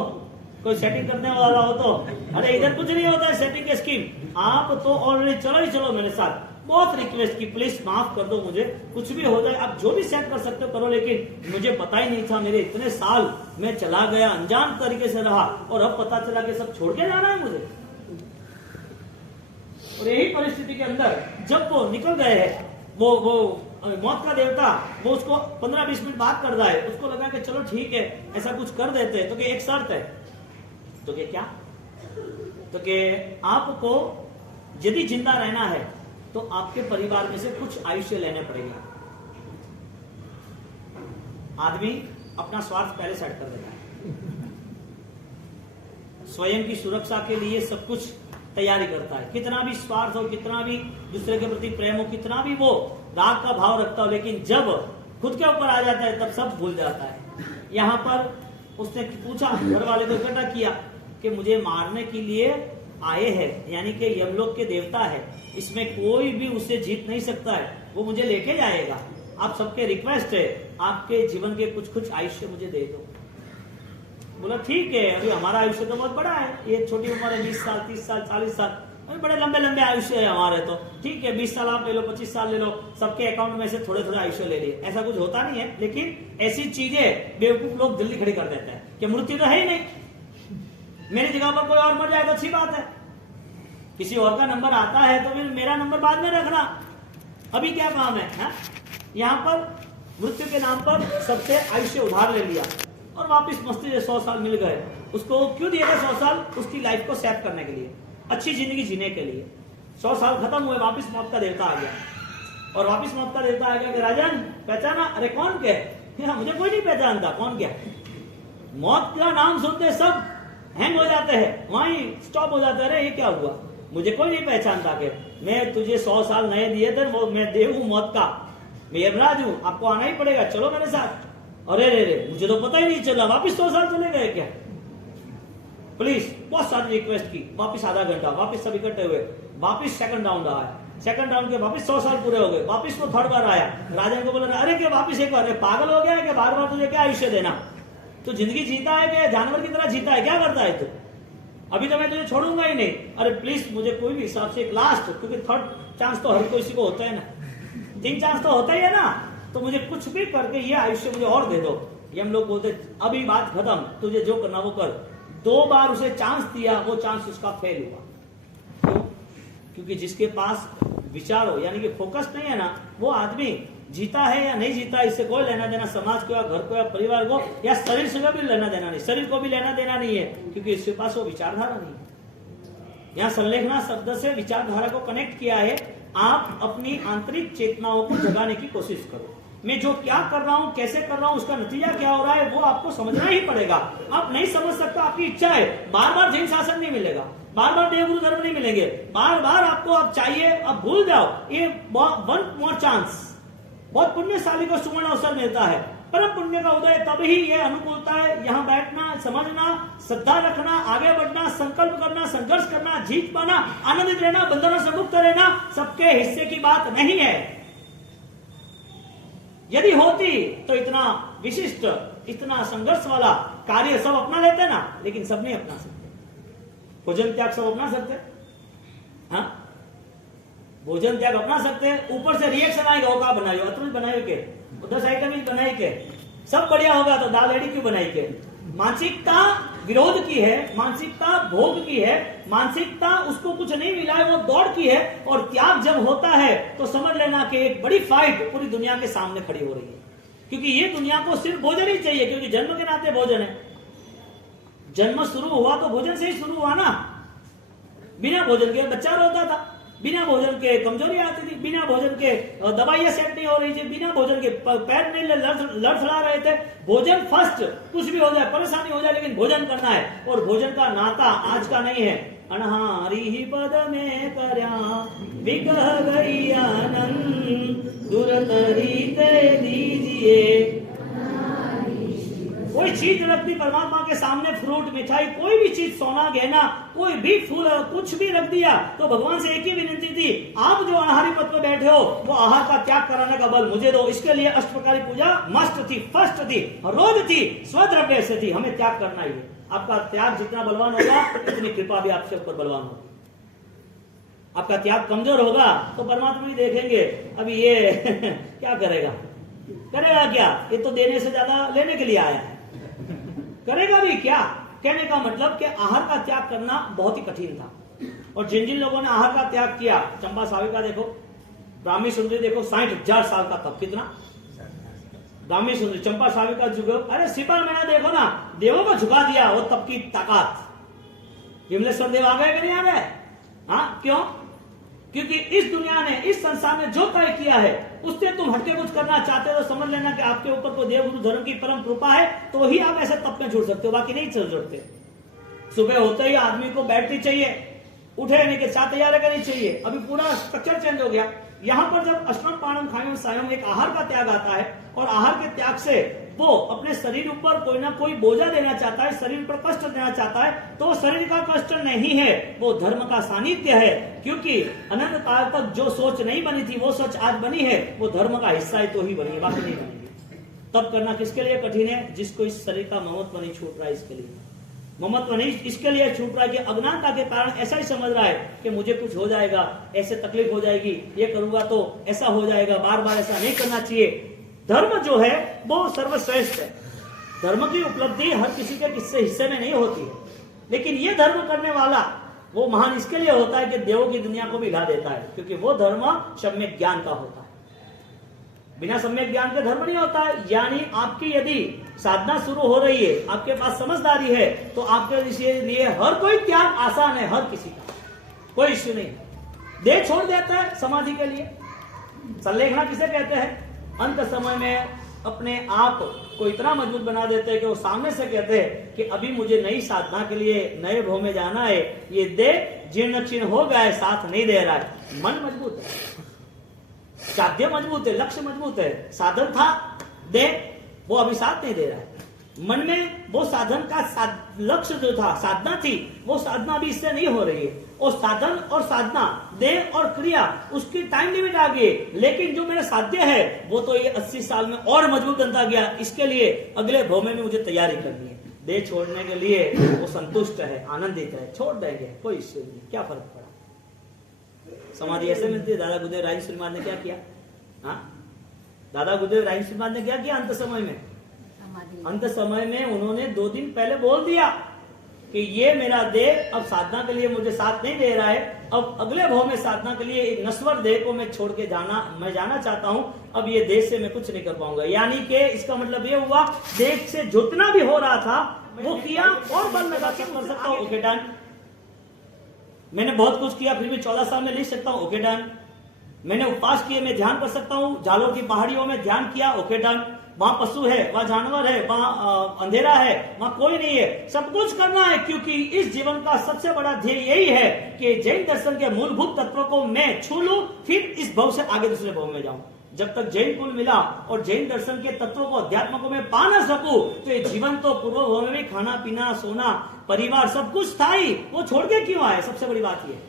कोई सेटिंग करने वाला हो तो, अरे इधर कुछ नहीं होता है सेटिंग की स्कीम। आप तो ऑलरेडी चलो ही चलो मेरे साथ। बहुत रिक्वेस्ट की, प्लीज माफ कर दो मुझे, कुछ भी हो जाए, आप जो भी सेट कर सकते हो करो, लेकिन मुझे पता ही नहीं था, मेरे इतने साल मैं चला गया, अनजान तरीके से रहा, और अब पता चला कि सब छोड़ के जाना है मुझे। और यही परिस्थिति के अंदर जब वो निकल गए हैं, वो मौत का देवता, वो उसको 15-20 मिनट बात कर रहा है, उसको लगा कि चलो ठीक है ऐसा कुछ कर देते हैं। तो कि एक शर्त है। तो कि क्या? तो कि आपको यदि जिंदा रहना है तो आपके परिवार में से कुछ आयुष्य लेने पड़ेगा। आदमी अपना स्वार्थ पहले सेट कर देता है, स्वयं की सुरक्षा के लिए सब कुछ तैयारी करता है, कितना भी स्वार्थ हो, कितना भी दूसरे के प्रति प्रेम हो, कितना भी वो राग का भाव रखता हो, लेकिन जब खुद के ऊपर आ जाता है तब सब भूल जाता है। यहाँ पर उसने पूछा, घर वाले को इकट्ठा किया कि मुझे मारने के लिए आए हैं, यानी कि यमलोक के देवता है, इसमें कोई भी उसे जीत नहीं सकता है, वो मुझे लेके जाएगा। आप सबके रिक्वेस्ट है, आपके जीवन के कुछ कुछ आयुष्य मुझे दे दो। बोला ठीक है, अभी हमारा आयुष्य तो बहुत बड़ा है, ये छोटी उम्र है, 20 साल 30 साल 40 साल, अभी बड़े लंबे लंबे आयुष्य है हमारे, तो ठीक है 20 साल आप ले लो, 25 साल ले लो, सबके अकाउंट में से थोड़े थोड़े आयुष्य ले लिए, ऐसा कुछ होता नहीं है। लेकिन ऐसी चीजें बेवकूफ लोग जल्दी खड़ी कर देते हैं कि मृत्यु तो है ही नहीं, मेरी जगह पर कोई और मर जाए तो अच्छी बात है, किसी और का नंबर आता है तो फिर मेरा नंबर बाद में रखना, अभी क्या काम है। यहाँ पर मृत्यु के नाम पर सबसे आयुष्य उधार ले लिया और वापस मस्ती से 100 साल मिल गए। उसको क्यों दिए गए 100 साल? उसकी लाइफ को सेव करने के लिए, अच्छी जिंदगी जीने के लिए। 100 साल खत्म हुए, वापस मौत का देवता आ गया और वापस मौत का देवता आ गया कि राजन पहचाना? अरे कौन क्या है? मुझे कोई नहीं पहचानता, कौन क्या? मौत का नाम सुनते सब हैंग हो जाते हैं, वहीं स्टॉप हो जाते हैं। अरे ये क्या हुआ? मुझे कोई नहीं पहचानता के मैं तुझे 100 साल नए दिए थे, वो मैं देव हूं मौत का, मैं यमराज हूं, आपको आना ही पड़ेगा, चलो मेरे साथ। अरे रे रे, मुझे तो पता ही नहीं चला, वापस 100 साल चले गए क्या? प्लीज, बहुत सारी रिक्वेस्ट की, वापस आधा घंटा, वापस सब इकट्ठे हुए, वापस सेकंड राउंड आया, सेकंड राउंड के वापस 100 साल पूरे हो गए, वापस वो थर्ड बार आया। राजा को बोला अरे क्या वापस एक बार? पागल हो गया है कि बार बार तुझे क्या आयुष्य देना? तो जिंदगी जीता है कि जानवर की तरह जीता है? क्या करता है तू? अभी तो मैं तुझे छोड़ूंगा ही नहीं। अरे प्लीज, मुझे कोई भी हिसाब से एक लास्ट, क्योंकि थर्ड चांस तो हर किसी को होता है ना, 3 चांस तो होता ही है ना, तो मुझे कुछ भी करके ये आयुष्य मुझे और दे दो। ये हम लोग बोलते अभी बात खत्म, तुझे जो करना वो कर। 2 बार उसे चांस दिया, वो चांस उसका फेल हुआ। क्यों? क्योंकि जिसके पास विचार हो, यानी कि फोकस नहीं है ना, वो आदमी जीता है या नहीं जीता इससे कोई लेना देना समाज को या घर को या परिवार को या शरीर से भी लेना देना नहीं, शरीर को भी लेना देना नहीं है, क्योंकि इसके पास वो विचारधारा नहीं है। यहाँ संलेखना शब्द से विचारधारा को कनेक्ट किया है। आप अपनी आंतरिक चेतनाओं को जगाने की कोशिश करो। मैं जो क्या कर रहा हूं, कैसे कर रहा हूं, उसका नतीजा क्या हो रहा है, वो आपको समझना ही पड़ेगा। आप नहीं समझ सकता, आपकी इच्छा है, बार बार जैन शासन नहीं मिलेगा, बार बार देवगुरु धर्म नहीं मिलेंगे, बार बार आपको अब चाहिए, अब भूल जाओ। ये 1 मोर चांस, बहुत पुण्यशाली को सुवर्ण अवसर मिलता है। परम पुण्य का उदय तभी ये अनुकूलता है, यहाँ बैठना, समझना, श्रद्धा रखना, आगे बढ़ना, संकल्प करना, संघर्ष करना, जीत पाना, आनंदित रहना, बंधनों से मुक्त रहना, सबके हिस्से की बात नहीं है। यदि होती तो इतना विशिष्ट, इतना संघर्ष वाला कार्य सब अपना लेते ना, लेकिन सब नहीं अपना सकते। भोजन त्याग सब अपना सकते? हाँ, भोजन त्याग अपना सकते हैं। ऊपर से रिएक्शन आएगा, वो का बनाइयो, अतुल बनाइयो के, 10 आइटम ही बनाई के, सब बढ़िया होगा तो दाल एडी क्यों बनाई के? मानसिकता विरोध की है, मानसिकता भोग की है, मानसिकता उसको कुछ नहीं मिला है, वो दौड़ की है। और त्याग जब होता है तो समझ लेना कि एक बड़ी फाइट पूरी दुनिया के सामने खड़ी हो रही है, क्योंकि ये दुनिया को सिर्फ भोजन ही चाहिए, क्योंकि जन्म के नाते भोजन है। जन्म शुरू हुआ तो भोजन से ही शुरू हुआ ना। बिना भोजन के बच्चा रोता था, बिना भोजन के कमजोरी आती थी, बिना भोजन के दवाइयां सेट नहीं हो रही थी, बिना भोजन के पैर नहीं लड़खड़ा रहे थे। भोजन फर्स्ट, कुछ भी हो जाए, परेशानी हो जाए, लेकिन भोजन करना है। और भोजन का नाता आज का नहीं है। अनहारी ही पद में करया विकह गई आनंद दुरतरी ते दीजिए। कोई चीज रखती परमात्मा के सामने, फ्रूट, मिठाई, कोई भी चीज, सोना गहना, कोई भी फूल, कुछ भी रख दिया तो भगवान से एक ही विनती थी, आप जो अनाहारी पद पर बैठे हो वो आहार का त्याग कराने का बल मुझे दो। इसके लिए अष्टप्रकारी पूजा मस्ट थी, फर्स्ट थी, रोज थी, स्वद्रव्य से थी। हमें त्याग करना ही है। आपका त्याग जितना बलवान होगा उतनी कृपा भी आपके ऊपर बलवान होगी। आपका त्याग कमजोर होगा तो परमात्मा ही देखेंगे अभी ये क्या करेगा, करेगा क्या, ये तो देने से ज्यादा लेने के लिए आया है, करेगा भी क्या। कहने का मतलब कि आहार का त्याग करना बहुत ही कठिन था। और जिन जिन लोगों ने आहार का त्याग किया, चंपा साविका देखो, ब्राह्मी सुंदरी देखो, 60,000 साल का तप, कितना ब्राह्मी सुंदरी, चंपा साविका झुको। अरे सिपल मैंने देखो ना, देवों को झुका दिया, वो तप की ताकत। विमलेश्वर देव आ गए कि नहीं आ गए? हाँ, क्यों? क्योंकि इस दुनिया ने, इस संसार ने जो तय किया है उससे तुम हटके कुछ करना चाहते हो तो समझ लेना कि आपके ऊपर कोई देव गुरु धर्म की परम कृपा है, तो ही आप ऐसे तप में जुड़ सकते हो, बाकी नहीं चल सकते। सुबह होते ही आदमी को बैठनी चाहिए, उठे रहने के साथ तैयार करनी चाहिए। अभी पूरा स्ट्रक्चर चेंज हो गया। यहाँ पर जब अष्टम प्राणम खायम सायम एक आहार का त्याग आता है, और आहार के त्याग से वो अपने शरीर ऊपर कोई ना कोई बोझा देना चाहता है, शरीर पर कष्ट देना चाहता है, तो वो शरीर का कष्ट नहीं है, वो धर्म का सानिध्य है। क्योंकि अनंत काल तक जो सोच नहीं बनी थी वो सोच आज बनी है, वो धर्म का हिस्सा है तो ही बनी है, बाकी नहीं बनी। तब करना किसके लिए कठिन है? जिसको इस शरीर का ममत्व नहीं छूट रहा है, इसके लिए ममत्व नहीं इसके लिए छूट रहा है कि अज्ञानता के कारण ऐसा ही समझ रहा है कि मुझे कुछ हो जाएगा, ऐसे तकलीफ हो जाएगी, ये करूंगा तो ऐसा हो जाएगा, बार बार ऐसा नहीं करना चाहिए। धर्म जो है वो सर्वश्रेष्ठ है। धर्म की उपलब्धि हर किसी के हिस्से में नहीं होती है, लेकिन ये धर्म करने वाला वो महान इसके लिए होता है कि देवों की दुनिया को भी हिला देता है, क्योंकि वो धर्म सम्यक ज्ञान का होता है। बिना सम्यक ज्ञान के धर्म नहीं होता है। यानी आपकी यदि साधना शुरू हो रही है, आपके पास समझदारी है, तो आपके लिए हर कोई त्याग आसान है, हर किसी का कोई इश्यू नहीं। देह छोड़ देता है समाधि के लिए। संलेखना किसे कहते हैं? अंत समय में अपने आप को इतना मजबूत बना देते हैं कि वो सामने से कहते हैं कि अभी मुझे नई साधना के लिए नए भव में जाना है, ये देह जीर्ण क्षीण हो गया है, साथ नहीं दे रहा है। मन मजबूत है, साध्य मजबूत है, लक्ष्य मजबूत है, साधन था, देह वो अभी साथ नहीं दे रहा है। मन में वो साधन का लक्ष्य जो था, साधना थी, वो साधना भी इससे नहीं हो रही है। और साधन और साधना, देह और क्रिया, उसकी टाइम लिमिट आ गई। लेकिन जो मेरा साध्य है वो तो ये 80 साल में और मजबूत बनता गया। इसके लिए अगले भव में भी मुझे तैयारी करनी है। देह छोड़ने के लिए वो संतुष्ट है, आनंदित है, छोड़ देंगे, कोई इश्यू नहीं, क्या फर्क पड़ा। समाधि ऐसे मिलती है। दादा गुरुदेव राय श्रीमान ने क्या किया? हाँ, दादा गुरुदेव राय श्रीमान ने क्या किया अंत समय में? अंत समय में उन्होंने 2 दिन पहले बोल दिया कि ये मेरा देह अब साधना के लिए मुझे साथ नहीं दे रहा है। अब अगले भाव में साधना के लिए एक नश्वर देह को मैं छोड़ के मैं जाना चाहता हूं। अब ये देह से मैं कुछ नहीं कर पाऊंगा। यानी कि इसका मतलब ये हुआ, देह से जितना भी हो रहा था वो किया और बल लगा के कर सकता हूं, ओके डन। मैंने बहुत कुछ किया, फिर भी 14 साल में लिख सकता हूं, ओके डन। मैंने उपवास किए, मैं ध्यान कर सकता हूं, जालोर की पहाड़ियों में ध्यान किया, ओके डन। वहां पशु है, वहां जानवर है, वहां अंधेरा है, वहां कोई नहीं है, सब कुछ करना है। क्योंकि इस जीवन का सबसे बड़ा ध्येय यही है कि जैन दर्शन के मूलभूत तत्वों को मैं छू लूं, फिर इस भव से आगे दूसरे भव में जाऊं। जब तक जैन कुल मिला और जैन दर्शन के तत्वों को, अध्यात्म को मैं पा ना सकूं, तो ये जीवन तो पूर्व भव में भी खाना पीना सोना परिवार सब कुछ था ही, वो छोड़ के क्यों आए? सबसे बड़ी बात ये।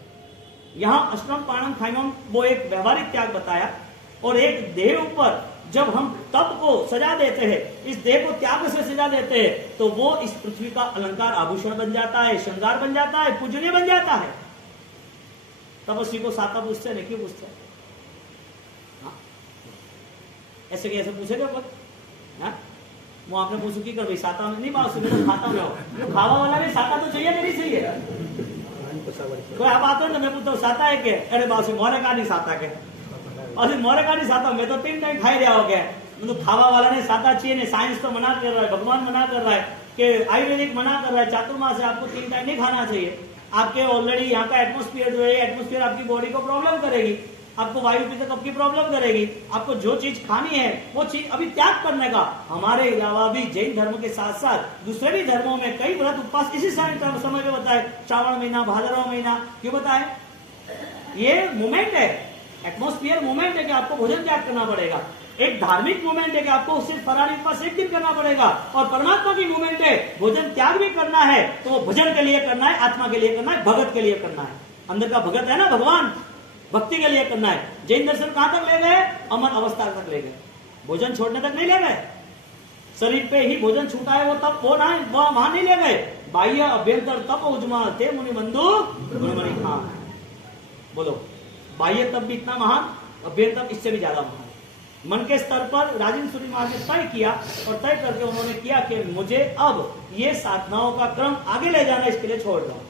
यहाँ अष्टम पाणम खाइमम वो एक व्यवहारिक त्याग बताया। और एक देह ऊपर जब हम तप को सजा देते हैं, इस देह को त्याग से सजा देते हैं, तो वो इस पृथ्वी का अलंकार आभूषण बन जाता है, श्रृंगार बन जाता है, पूजनीय बन जाता है। तपस्वी को साता पूछते नहीं, क्यों पूछते हैं? ऐसे कैसे पूछेगा? वो आपने पूछू की कर भाई साता में नहीं, बात सुने तो खाता में हो, खावा वाला नहीं, साता तो चाहिए नहीं चाहिए। कोई आप आते हो तो मैं पूछता हूँ साता है क्या? अरे बाबू मोरे का नहीं साता के, और मोरे का नहीं साता, मैं तो 3 टाइम खाई रहा हो गया। मतलब खावा वाला ने साता चाहिए नहीं। साइंस तो मना कर रहा है, भगवान मना कर रहा है, कि आयुर्वेदिक मना कर रहा है, चातुर्मास से आपको 3 टाइम नहीं खाना चाहिए। आपके ऑलरेडी यहाँ का एटमोस्फियर जो है, एटमोस्फियर आपकी बॉडी को प्रॉब्लम करेगी, आपको वायु पीते कब की प्रॉब्लम करेगी। आपको जो चीज खानी है वो चीज अभी त्याग करने का। हमारे अलावा भी जैन धर्म के साथ साथ दूसरे भी धर्मों में कई व्रत उपवास इसी समय में बताए। श्रावण महीना, भाद्रवा महीना, क्यों बताए? ये मूवमेंट है, एटमोस्फियर मूवमेंट है कि आपको भोजन त्याग करना पड़ेगा। एक धार्मिक मूवमेंट है कि आपको सिर्फ फरारी उपवास 1 दिन करना पड़ेगा। और परमात्मा की मूवमेंट है, भोजन त्याग भी करना है तो वो भजन के लिए करना है, आत्मा के लिए करना है, भगत के लिए करना है। अंदर का भगत है ना भगवान, भक्ति के लिए करना है। जैन दर्शन कहां तक ले गए? अमन अवस्था तक ले गए, भोजन छोड़ने तक नहीं ले गए। शरीर पे ही भोजन छूटा है वो तब वो ना, वो वहां नहीं ले गए। बाह्य अभ्यंतर तप उजमा थे मुनि बंधु गुणमणि खान। बोलो, बाह्य तप भी इतना महान, अभ्यंतर इससे भी ज्यादा महान। मन के स्तर पर राजेंद्र सूरी महाराज ने तय किया, और तय करके उन्होंने किया कि मुझे अब ये साधनाओं का क्रम आगे ले जाना, इसके लिए छोड़ दो।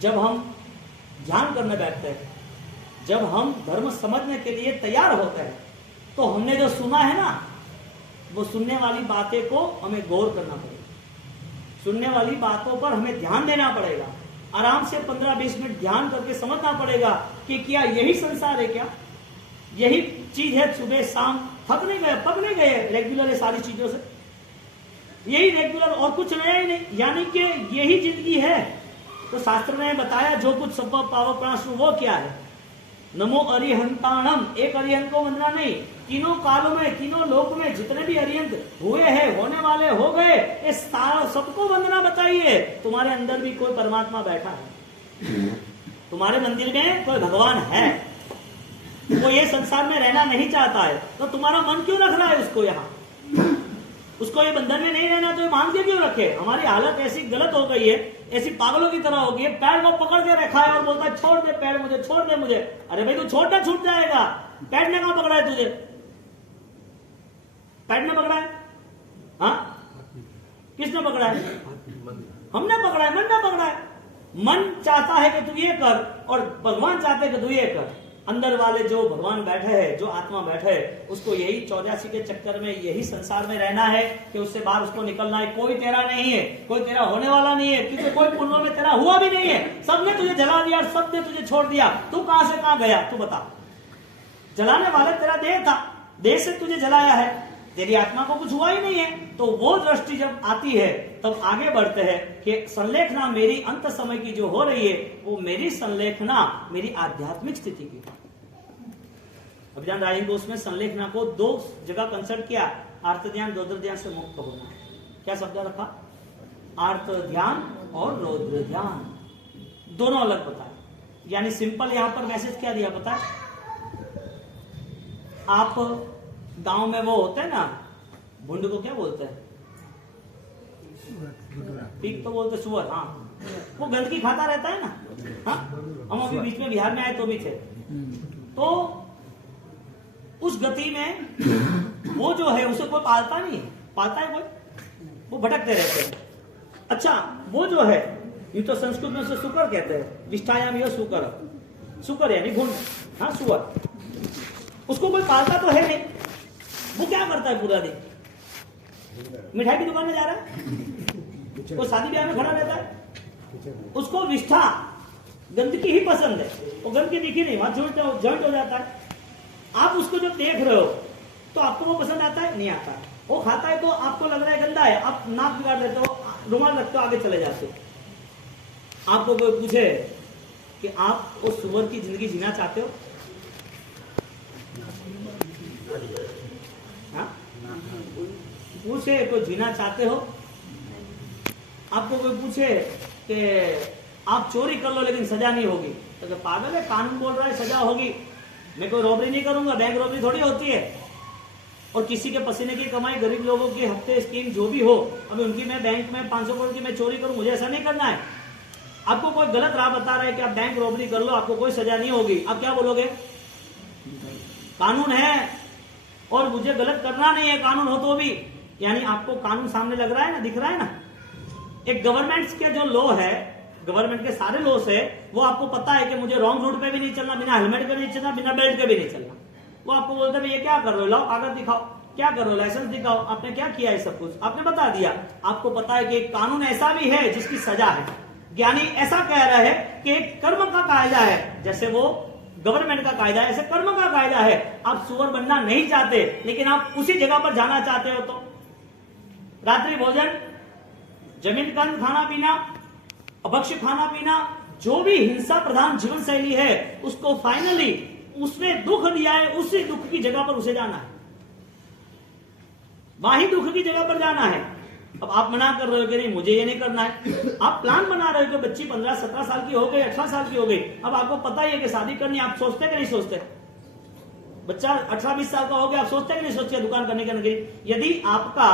जब हम ध्यान करने बैठते हैं, जब हम धर्म समझने के लिए तैयार होते हैं, तो हमने जो सुना है ना, वो सुनने वाली बातें को हमें गौर करना पड़ेगा। सुनने वाली बातों पर हमें ध्यान देना पड़ेगा। आराम से 15-20 मिनट ध्यान करके समझना पड़ेगा कि क्या यही संसार है, क्या यही चीज है? सुबह शाम थक नहीं गए, पक नहीं गए रेगुलर है सारी चीजों से, यही रेगुलर और कुछ नया ही नहीं, यानी कि यही जिंदगी है। तो शास्त्र ने बताया जो कुछ सब पावर प्राण वो क्या है? नमो अरिहंताणम, एक अरिहंत को वंदना नहीं, तीनों कालों में, तीनों लोक में जितने भी अरिहंत हुए हैं, होने वाले, हो गए, ये सबको वंदना बताइए। तुम्हारे अंदर भी कोई परमात्मा बैठा है, तुम्हारे मंदिर में कोई भगवान है, वो ये संसार में रहना नहीं चाहता है, तो तुम्हारा मन क्यों रख रहा है उसको यहाँ? उसको ये बंधन में नहीं रहना तो ये मान के क्यों रखे? हमारी हालत ऐसी गलत हो गई है, ऐसी पागलों की तरह हो गई है। पैर को पकड़ के रखा है और बोलता है छोड़ दे पैर मुझे, छोड़ दे मुझे। अरे भाई तू छोड़ना छूट जाएगा। पैर ने कहां पकड़ा है तुझे? पैर ने पकड़ा है? हाँ, किसने पकड़ा है? हमने पकड़ा है, मन ने पकड़ा है। मन चाहता है कि तू ये कर और भगवान चाहते हैं कि तू ये कर। अंदर वाले जो भगवान बैठे हैं, जो आत्मा बैठे है, उसको यही 84 के चक्कर में, यही संसार में रहना है कि उससे बाहर उसको निकलना है। कोई तेरा नहीं है, कोई तेरा होने वाला नहीं है, क्योंकि कोई पूर्व में तेरा हुआ भी नहीं है। सबने तुझे जला दिया, सबने तुझे छोड़ दिया। तू कहां से कहां गया, तू बता। जलाने वाला तेरा देह था, देह से तुझे जलाया है, तेरी आत्मा को कुछ हुआ ही नहीं है। तो वो दृष्टि जब आती है तब आगे बढ़ते हैं कि संलेखना मेरी अंत समय की जो हो रही है, वो मेरी संलेखना मेरी आध्यात्मिक स्थिति की। अभिज्ञान राजी को उसमें संलेखना को दो जगह कंसल्ट किया, आर्त ध्यान, रौद्र ध्यान से मुक्त होना। क्या शब्द रखा? आर्त ध्यान और रौद्र ध्यान, दोनों अलग बताए। यानी सिंपल यहां पर मैसेज क्या दिया पता है? आप गांव में वो होते हैं ना, भुंड को क्या बोलते हैं? पीक तो बोलते सुअर। हाँ, वो गंदगी खाता रहता है ना। हाँ, हम अभी बीच में बिहार में आए तो भी थे। तो उस गति में वो जो है उसे कोई पालता नहीं है, पालता है कोई? वो भटकते रहते हैं। अच्छा, वो जो है, ये तो संस्कृत में उसे सुकर कहते हैं, विष्ठायाम यह सुकर, सुकर यानी भुंड। हाँ, सुअर। उसको कोई पालता तो है नहीं। वो क्या करता है पूरा दिन? मिठाई की दुकान में जा रहा है, वो शादी ब्याह में खड़ा रहता है। उसको विष्ठा, गंदगी ही पसंद है। वो गंदगी दिखी नहीं, वहां जॉइंट हो जाता है। आप उसको जब देख रहे हो तो आपको वो पसंद आता है? नहीं आता। वो खाता है तो आपको लग रहा है गंदा है, आप नाक बिगाड़ देते हो, रुमाल रखते हो, आगे चले जाते हो। आपको कोई पूछे कि आप उस सुअर की जिंदगी जीना चाहते हो? हाँ? पूछे तो जीना चाहते हो? आपको कोई पूछे कि आप चोरी कर लो लेकिन सजा नहीं होगी, तो पागल है, कानून बोल रहा है सजा होगी। मैं कोई रॉबरी नहीं करूंगा, बैंक रॉबरी थोड़ी होती है। और किसी के पसीने की कमाई, गरीब लोगों की हफ्ते स्कीम जो भी हो, अभी उनकी मैं बैंक में 500 करोड़ की मैं चोरी करूं, मुझे ऐसा नहीं करना है। आपको कोई गलत राह बता रहा है कि आप बैंक रॉबरी कर लो, आपको कोई सजा नहीं होगी, आप क्या बोलोगे? कानून है और मुझे गलत करना नहीं है, कानून हो तो भी। यानी आपको कानून सामने लग रहा है ना, दिख रहा है ना। एक गवर्नमेंट के जो लॉ है, गवर्नमेंट के सारे लॉस है, वो आपको पता है कि मुझे रॉन्ग रूट पे भी नहीं चलना, बिना हेलमेट के नहीं चलना, बिना बेल्ट के भी नहीं चलना। वो आपको बोलते हैं ये क्या कर रहे हो, लाओ कागज दिखाओ, क्या कर रहे हो, लाइसेंस दिखाओ, आपने क्या किया है, सब कुछ आपने बता दिया। आपको पता है कि एक कानून ऐसा भी है जिसकी सजा है। ज्ञानी ऐसा कह रहा है कि एक कर्म का कायदा है, जैसे वो गवर्नमेंट का कायदा है, ऐसे कर्म का कायदा है। आप सुअर बनना नहीं चाहते, लेकिन आप उसी जगह पर जाना चाहते हो, तो रात्रि भोजन, जमीन कंद खाना पीना, अभक्ष्य खाना पीना, जो भी हिंसा प्रधान जीवन शैली है, उसको फाइनली उसने दुख दिया है, उसी दुख की जगह पर उसे जाना है, वही दुख की जगह पर जाना है। अब आप मना कर रहे हो कि नहीं मुझे ये नहीं करना है। आप प्लान बना रहे हो कि बच्ची 15-17 साल की हो गई, 18 साल की हो गई, अब आपको पता ही है कि शादी करनी, आप सोचते कि नहीं सोचते? बच्चा 18-20 साल का हो गया, आप सोचते कि नहीं सोचते दुकान करने के नहीं? यदि आपका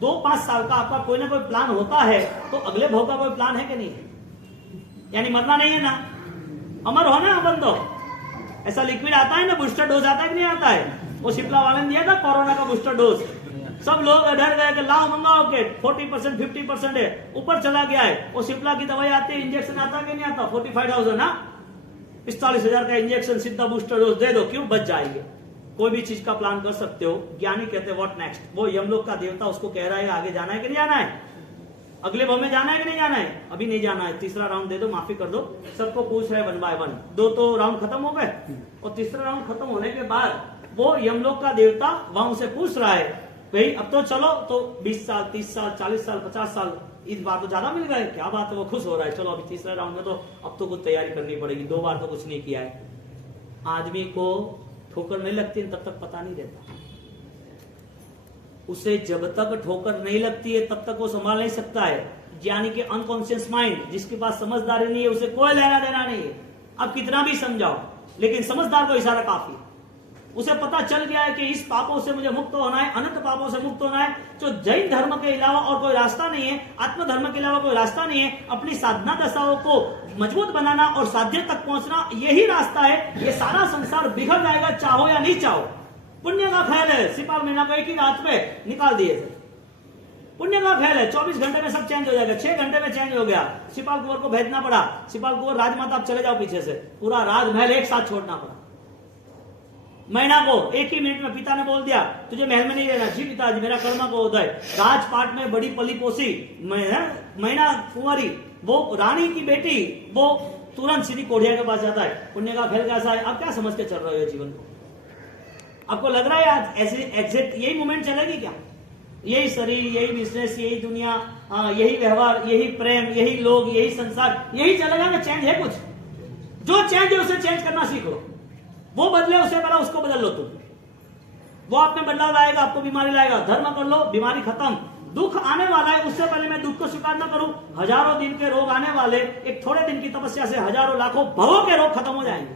2-5 साल का आपका कोई ना कोई प्लान होता है, तो अगले भाव का कोई प्लान है कि नहीं है? यानी मरना नहीं है ना, अमर हो ना अपन तो। ऐसा लिक्विड आता है ना, बूस्टर डोज आता है कि नहीं आता है? वो शिप्ला वाले ने दिया था कोरोना का बूस्टर डोज, सब लोग डर गए कि लाओ मंगाओ के 40% 50% है, ऊपर चला गया है। वो शिप्ला की दवाई आती है, इंजेक्शन आता कि नहीं आता? 45,000 ना, 45,000 का इंजेक्शन, सीधा बूस्टर डोज दे दो, क्यों? बच जाएंगे। कोई भी चीज का प्लान कर सकते हो। ज्ञानी कहते हैं व्हाट नेक्स्ट। वो यमलोक का देवता उसको कह रहा है आगे जाना है कि नहीं जाना है, अगले भाव में जाना है कि नहीं जाना है? अभी नहीं जाना है, तीसरा राउंड दे दो, माफी कर दो। सबको पूछ रहे 1 बाय 1, 2 तो राउंड खत्म हो गए, और तीसरा राउंड खत्म होने के बाद वो यमलोक का देवता वहां उसे पूछ रहा है भाई अब तो चलो, तो 20 साल 30 साल 40 साल 50 साल, इस बार तो ज्यादा मिल गए, क्या बात है? वो खुश हो रहा है, चलो अभी तीसरा राउंड में तो अब तो कुछ तैयारी करनी पड़ेगी, 2 बार तो कुछ नहीं किया है। आदमी को ठोकर नहीं लगती तब तक पता नहीं रहता, उसे जब तक ठोकर नहीं लगती है तब तक वो संभाल नहीं सकता है। ज्ञानी के अनकॉन्शियस माइंड, जिसके पास समझदारी नहीं है, उसे कोई लेना देना नहीं है। आप कितना भी समझाओ, लेकिन समझदार को इशारा काफी है। उसे पता चल गया है कि इस पापों से मुझे मुक्त होना है, अनंत पापों से मुक्त होना है। जो जैन धर्म के अलावा और कोई रास्ता नहीं है, आत्म धर्म के अलावा कोई रास्ता नहीं है। अपनी साधना दशाओं को मजबूत बनाना और साध्य तक पहुंचना, यही रास्ता है। ये सारा संसार बिगड़ जाएगा, चाहो या नहीं चाहो। पुण्य का खेल है, सिपाल मीना को एक ही रात में निकाल दिए थे। पुण्य का खेल है, 24 घंटे में सब चेंज हो जाएगा। 6 घंटे में चेंज हो गया। सिपाल कुंवर को भेजना पड़ा, सिपाल कुंवर राजमाता आप चले जाओ पीछे से, पूरा राजमहल एक साथ छोड़ना पड़ा। महीना को 1 ही मिनट में पिता ने बोल दिया तुझे महल में नहीं रहना। जी पिताजी, मेरा कर्म को उदय। राजपाट में बड़ी पली पोसी महीना कुंवारी, वो रानी की बेटी, वो तुरंत सीधी कोढ़िया के पास जाता है। पुण्य का फल कैसा है? आप क्या समझ के चल रहे हो जीवन को? आपको लग रहा है आज ऐसे एग्जैक्ट यही मोमेंट चलेगी क्या? यही शरीर, यही बिजनेस, यही दुनिया, यही व्यवहार, यही प्रेम, यही लोग, यही संसार, यही चलेगा ना? चेंज है कुछ? जो चेंज है उसे चेंज करना सीख लो। वो बदले उससे पहले उसको बदल लो तुम। वो आप में बदलाव लाएगा, आपको बीमारी लाएगा। धर्म कर लो, बीमारी खत्म। दुख आने वाला है, उससे पहले मैं दुख को स्वीकार न करूं। हजारों दिन के रोग आने वाले, एक थोड़े दिन की तपस्या से हजारों लाखों भवों के रोग खत्म हो जाएंगे।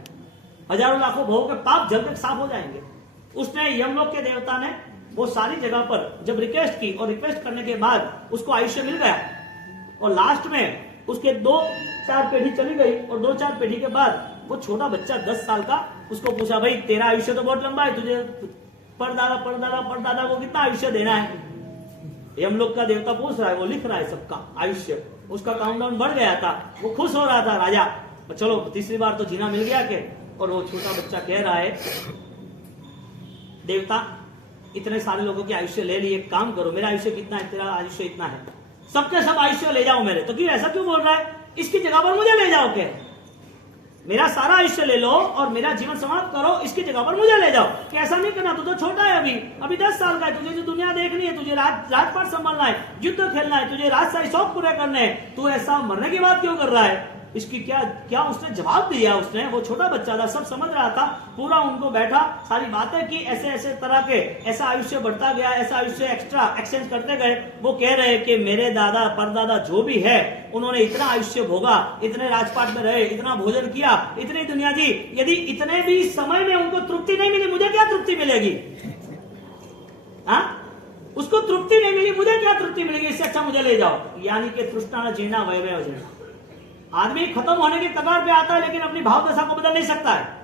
हजारों लाखों भवों के पाप जल के साफ हो जाएंगे। उसने यमलोक के देवता ने वो सारी जगह पर जब रिक्वेस्ट की, और रिक्वेस्ट करने के बाद उसको आयुष्य मिल गया, और लास्ट में उसके 2-4 पीढ़ी चली गई, और 2-4 पीढ़ी के बाद वो छोटा बच्चा 10 साल का, उसको पूछा भाई तेरा आयुष्य तो बहुत लंबा है, तुझे परदादा को कितना आयुष्य देना है? यमलोक का देवता पूछ रहा है, वो लिख रहा है सबका आयुष्य। उसका काउंटडाउन बढ़ गया था, वो खुश हो रहा था राजा, चलो तीसरी बार तो जीना मिल गया के। और वो छोटा बच्चा कह रहा है देवता इतने सारे लोगों के आयुष्य ले लिए, एक काम करो, मेरा आयुष्य कितना है, तेरा आयुष्य इतना है, सबके सब आयुष्य ले जाओ मेरे। तो क्यों ऐसा क्यों बोल रहा है? इसकी जगह पर मुझे ले जाओ के, मेरा सारा आयुष्य ले लो और मेरा जीवन समाप्त करो, इसकी जगह पर मुझे ले जाओ। कि ऐसा नहीं करना, तू तो छोटा है, अभी 10 साल का है, तुझे जो दुनिया देखनी है, तुझे राजपाट संभालना है, युद्ध खेलना है, तुझे राजशाही शौक पूरे करने हैं, तू ऐसा मरने की बात क्यों कर रहा है? इसकी क्या उसने जवाब दिया? उसने, वो छोटा बच्चा था, सब समझ रहा था, पूरा उनको बैठा सारी बातें की, ऐसे तरह के, ऐसा आयुष्य बढ़ता गया, ऐसा आयुष्य एक्स्ट्रा एक्सचेंज करते गए। वो कह रहे कि मेरे दादा परदादा जो भी है, उन्होंने इतना आयुष्य भोगा, इतने राजपाट में रहे, इतना भोजन किया, इतनी दुनिया जी, यदि इतने भी समय में उनको तृप्ति नहीं मिली, मुझे क्या तृप्ति मिलेगी? उसको तृप्ति नहीं मिली, मुझे क्या तृप्ति मिलेगी? इससे अच्छा मुझे ले जाओ। यानी कि तृष्णा जीना वैभव जीना। आदमी खत्म होने की कगार पे आता है, लेकिन अपनी भाव दशा को बदल नहीं सकता है।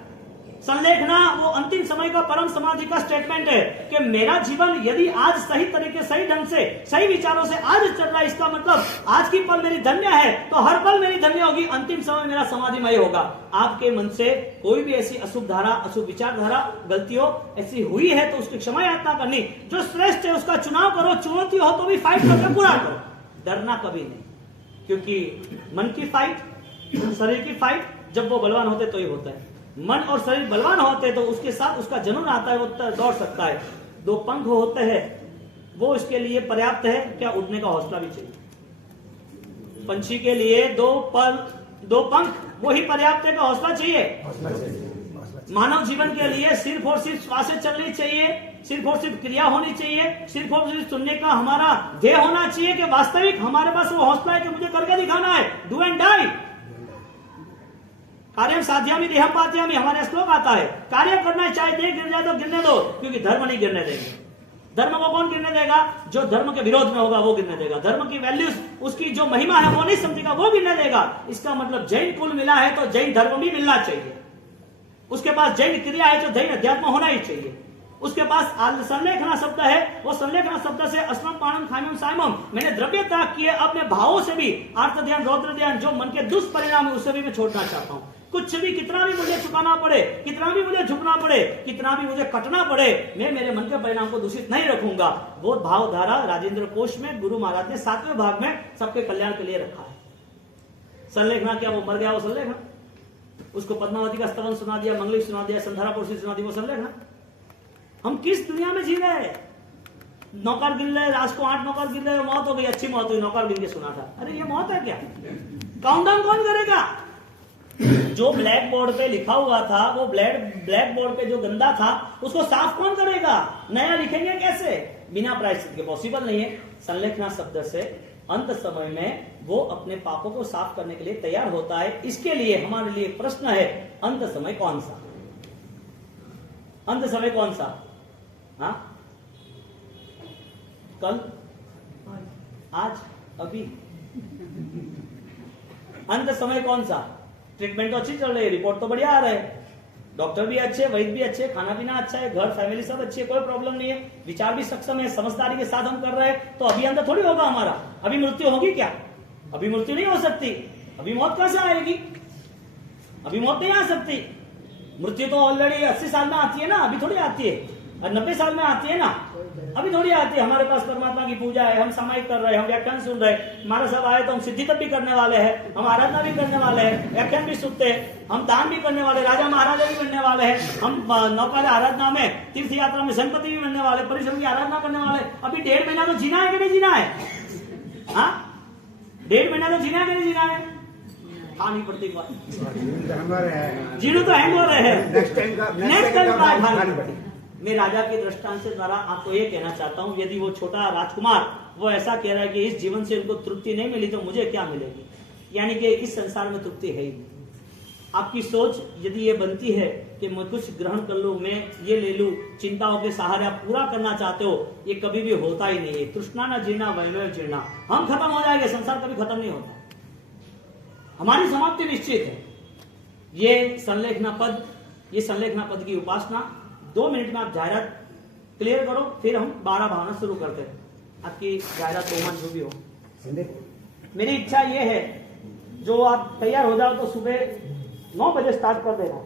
संलेखना वो अंतिम समय का परम समाधि का स्टेटमेंट है कि मेरा जीवन यदि आज सही तरीके, सही ढंग से, सही विचारों से आज चल रहा है, इसका मतलब आज की पल मेरी धन्य है, तो हर पल मेरी धन्य होगी, अंतिम समय मेरा समाधिमय होगा। आपके मन से कोई भी ऐसी अशुभ धारा, अशुभ विचारधारा, गलतियों ऐसी हुई है तो उसकी क्षमा याचना करनी। जो श्रेष्ठ है उसका चुनाव करो, चुनौती हो तो भी फाइट करके पूरा करो, डरना कभी नहीं। क्योंकि मन की फाइट, शरीर की फाइट जब वो बलवान होते तो ही होता है। मन और शरीर बलवान होते तो उसके साथ उसका जुनून आता है, वो दौड़ सकता है। 2 पंख होते हैं, वो इसके लिए पर्याप्त है। क्या? उड़ने का हौसला भी चाहिए। पंछी के लिए 2 पंख वो ही पर्याप्त है कि हौसला चाहिए। मानव जीवन के लिए सिर्फ और सिर्फ श्वासें चलनी चाहिए, सिर्फ और सिर्फ क्रिया होनी चाहिए, सिर्फ और सिर्फ सुनने का हमारा ध्येय होना चाहिए कि वास्तविक हमारे पास वो हौसला है कि मुझे करके दिखाना है। डू एंड डाई, कार्यम साध्यामि देहम पात्यामि, हमारे श्लोक आता है। कार्य करना है, चाहे देह गिर जाए तो गिरने दो, क्योंकि धर्म नहीं गिरने देंगे। धर्म को कौन गिरने देगा? जो धर्म के विरोध में होगा वो गिरने देगा। धर्म की वैल्यूज, उसकी जो महिमा है वो नहीं समझेगा, वो गिरने देगा। इसका मतलब जैन कुल मिला है तो जैन धर्म भी मिलना चाहिए। उसके पास जैन क्रिया है तो जैन अध्यात्म होना ही चाहिए। उसके पास संलेखना शब्द है, वो संलेखना शब्द से अस्मम पाणम खाम्यम सायमम, मैंने द्रव्य त्याग किए, अपने भावों से भी आर्त ध्यान, रौद्र ध्यान, जो मन के दुष्परिणाम है उससे भी मैं छोड़ना चाहता हूं। कुछ भी, कितना भी मुझे चुकाना पड़े, कितना भी मुझे झुकना पड़े, कितना भी मुझे कटना पड़े, मैं मेरे मन के परिणाम को दूषित नहीं रखूंगा। वो भावधारा राजेंद्र कोश में गुरु महाराज ने 7वें भाग में सबके कल्याण के लिए रखा है। संलेखना क्या? वो मर गया वो संलेखना, उसको पद्मावती का स्तवन सुना दिया, मंगली सुना दिया, संधारा पुरुषी सुना दी, वो संलेखना। हम किस दुनिया में जी रहे हैं? नौकर गिन रहे, रात को 8 नौकर गिन रहे, मौत हो गई, अच्छी मौत हुई, नौकर गिन के सुना था। अरे ये मौत है क्या? काउंटडाउन कौन करेगा? जो ब्लैक बोर्ड पे लिखा हुआ था, वो ब्लैक बोर्ड पे जो गंदा था उसको साफ कौन करेगा? नया लिखेंगे कैसे? बिना प्रायश्चित के पॉसिबल नहीं है। संलेखना शब्द से अंत समय में वो अपने पापों को साफ करने के लिए तैयार होता है। इसके लिए हमारे लिए प्रश्न है, अंत समय कौन सा? अंत समय कौन सा? हाँ, कल, आज, अभी? अंत समय कौन सा? ट्रीटमेंट तो अच्छी चल रही है, रिपोर्ट तो बढ़िया आ रहे हैं, डॉक्टर भी अच्छे, वैद्य भी अच्छे, खाना पीना अच्छा है, घर फैमिली सब अच्छी है, कोई प्रॉब्लम नहीं है, विचार भी सक्षम है, समझदारी के साथ हम कर रहे हैं, तो अभी अंत थोड़ी होगा हमारा। अभी मृत्यु होगी क्या? अभी मृत्यु नहीं हो सकती। अभी मौत कैसे आएगी? अभी मौत नहीं आ सकती। मृत्यु तो ऑलरेडी 80 साल में आती है ना, अभी थोड़ी आती है, और 90 साल में आती है ना, अभी थोड़ी आती है। हमारे पास परमात्मा की पूजा है, हम सामायिक कर रहे हैं, हम व्याख्यान सुन रहे हैं, हमारा सब आए तो हम सिद्धि तब भी करने वाले हैं, हम आराधना भी करने वाले हैं, व्याख्यान भी सुनते हैं, हम दान भी करने वाले, राजा महाराजा भी बनने वाले हैं, हम नौकाल आराधना में, तीर्थ यात्रा में संपत्ति भी बनने वाले, परिश्रम की आराधना करने वाले। अभी 1.5 महीना तो जीना है कि नहीं जीना है? हाँ, 1.5 महीना तो जीना है कि नहीं जीना है? खानी पड़ती बात, जीनो तो हैंग हो रहे हैं, नेक्स्ट टाइम खानी पड़ती। मैं राजा के दृष्टांत से द्वारा आपको ये कहना चाहता हूँ, यदि वो छोटा राजकुमार वो ऐसा कह रहा है कि इस जीवन से उनको तृप्ति नहीं मिली तो मुझे क्या मिलेगी, यानी कि इस संसार में तृप्ति है ही नहीं। आपकी सोच यदि ये बनती है कि मैं कुछ ग्रहण कर लूं, मैं ये ले लूं, चिंताओं के सहारे आप पूरा करना चाहते हो, ये कभी भी होता ही नहीं है। तृष्णा न जीना वैमेव जीर्णा, हम खत्म हो जाएंगे, संसार कभी खत्म नहीं होता, हमारी समाप्ति निश्चित है। ये संलेखना पद, ये संलेखना पद की उपासना 2 मिनट में आप जायरात क्लियर करो, फिर हम 12 भावना शुरू करते हैं। आपकी जायरात रोमान जो भी हो, मेरी इच्छा ये है जो आप तैयार हो जाओ तो सुबह 9 बजे स्टार्ट कर देना।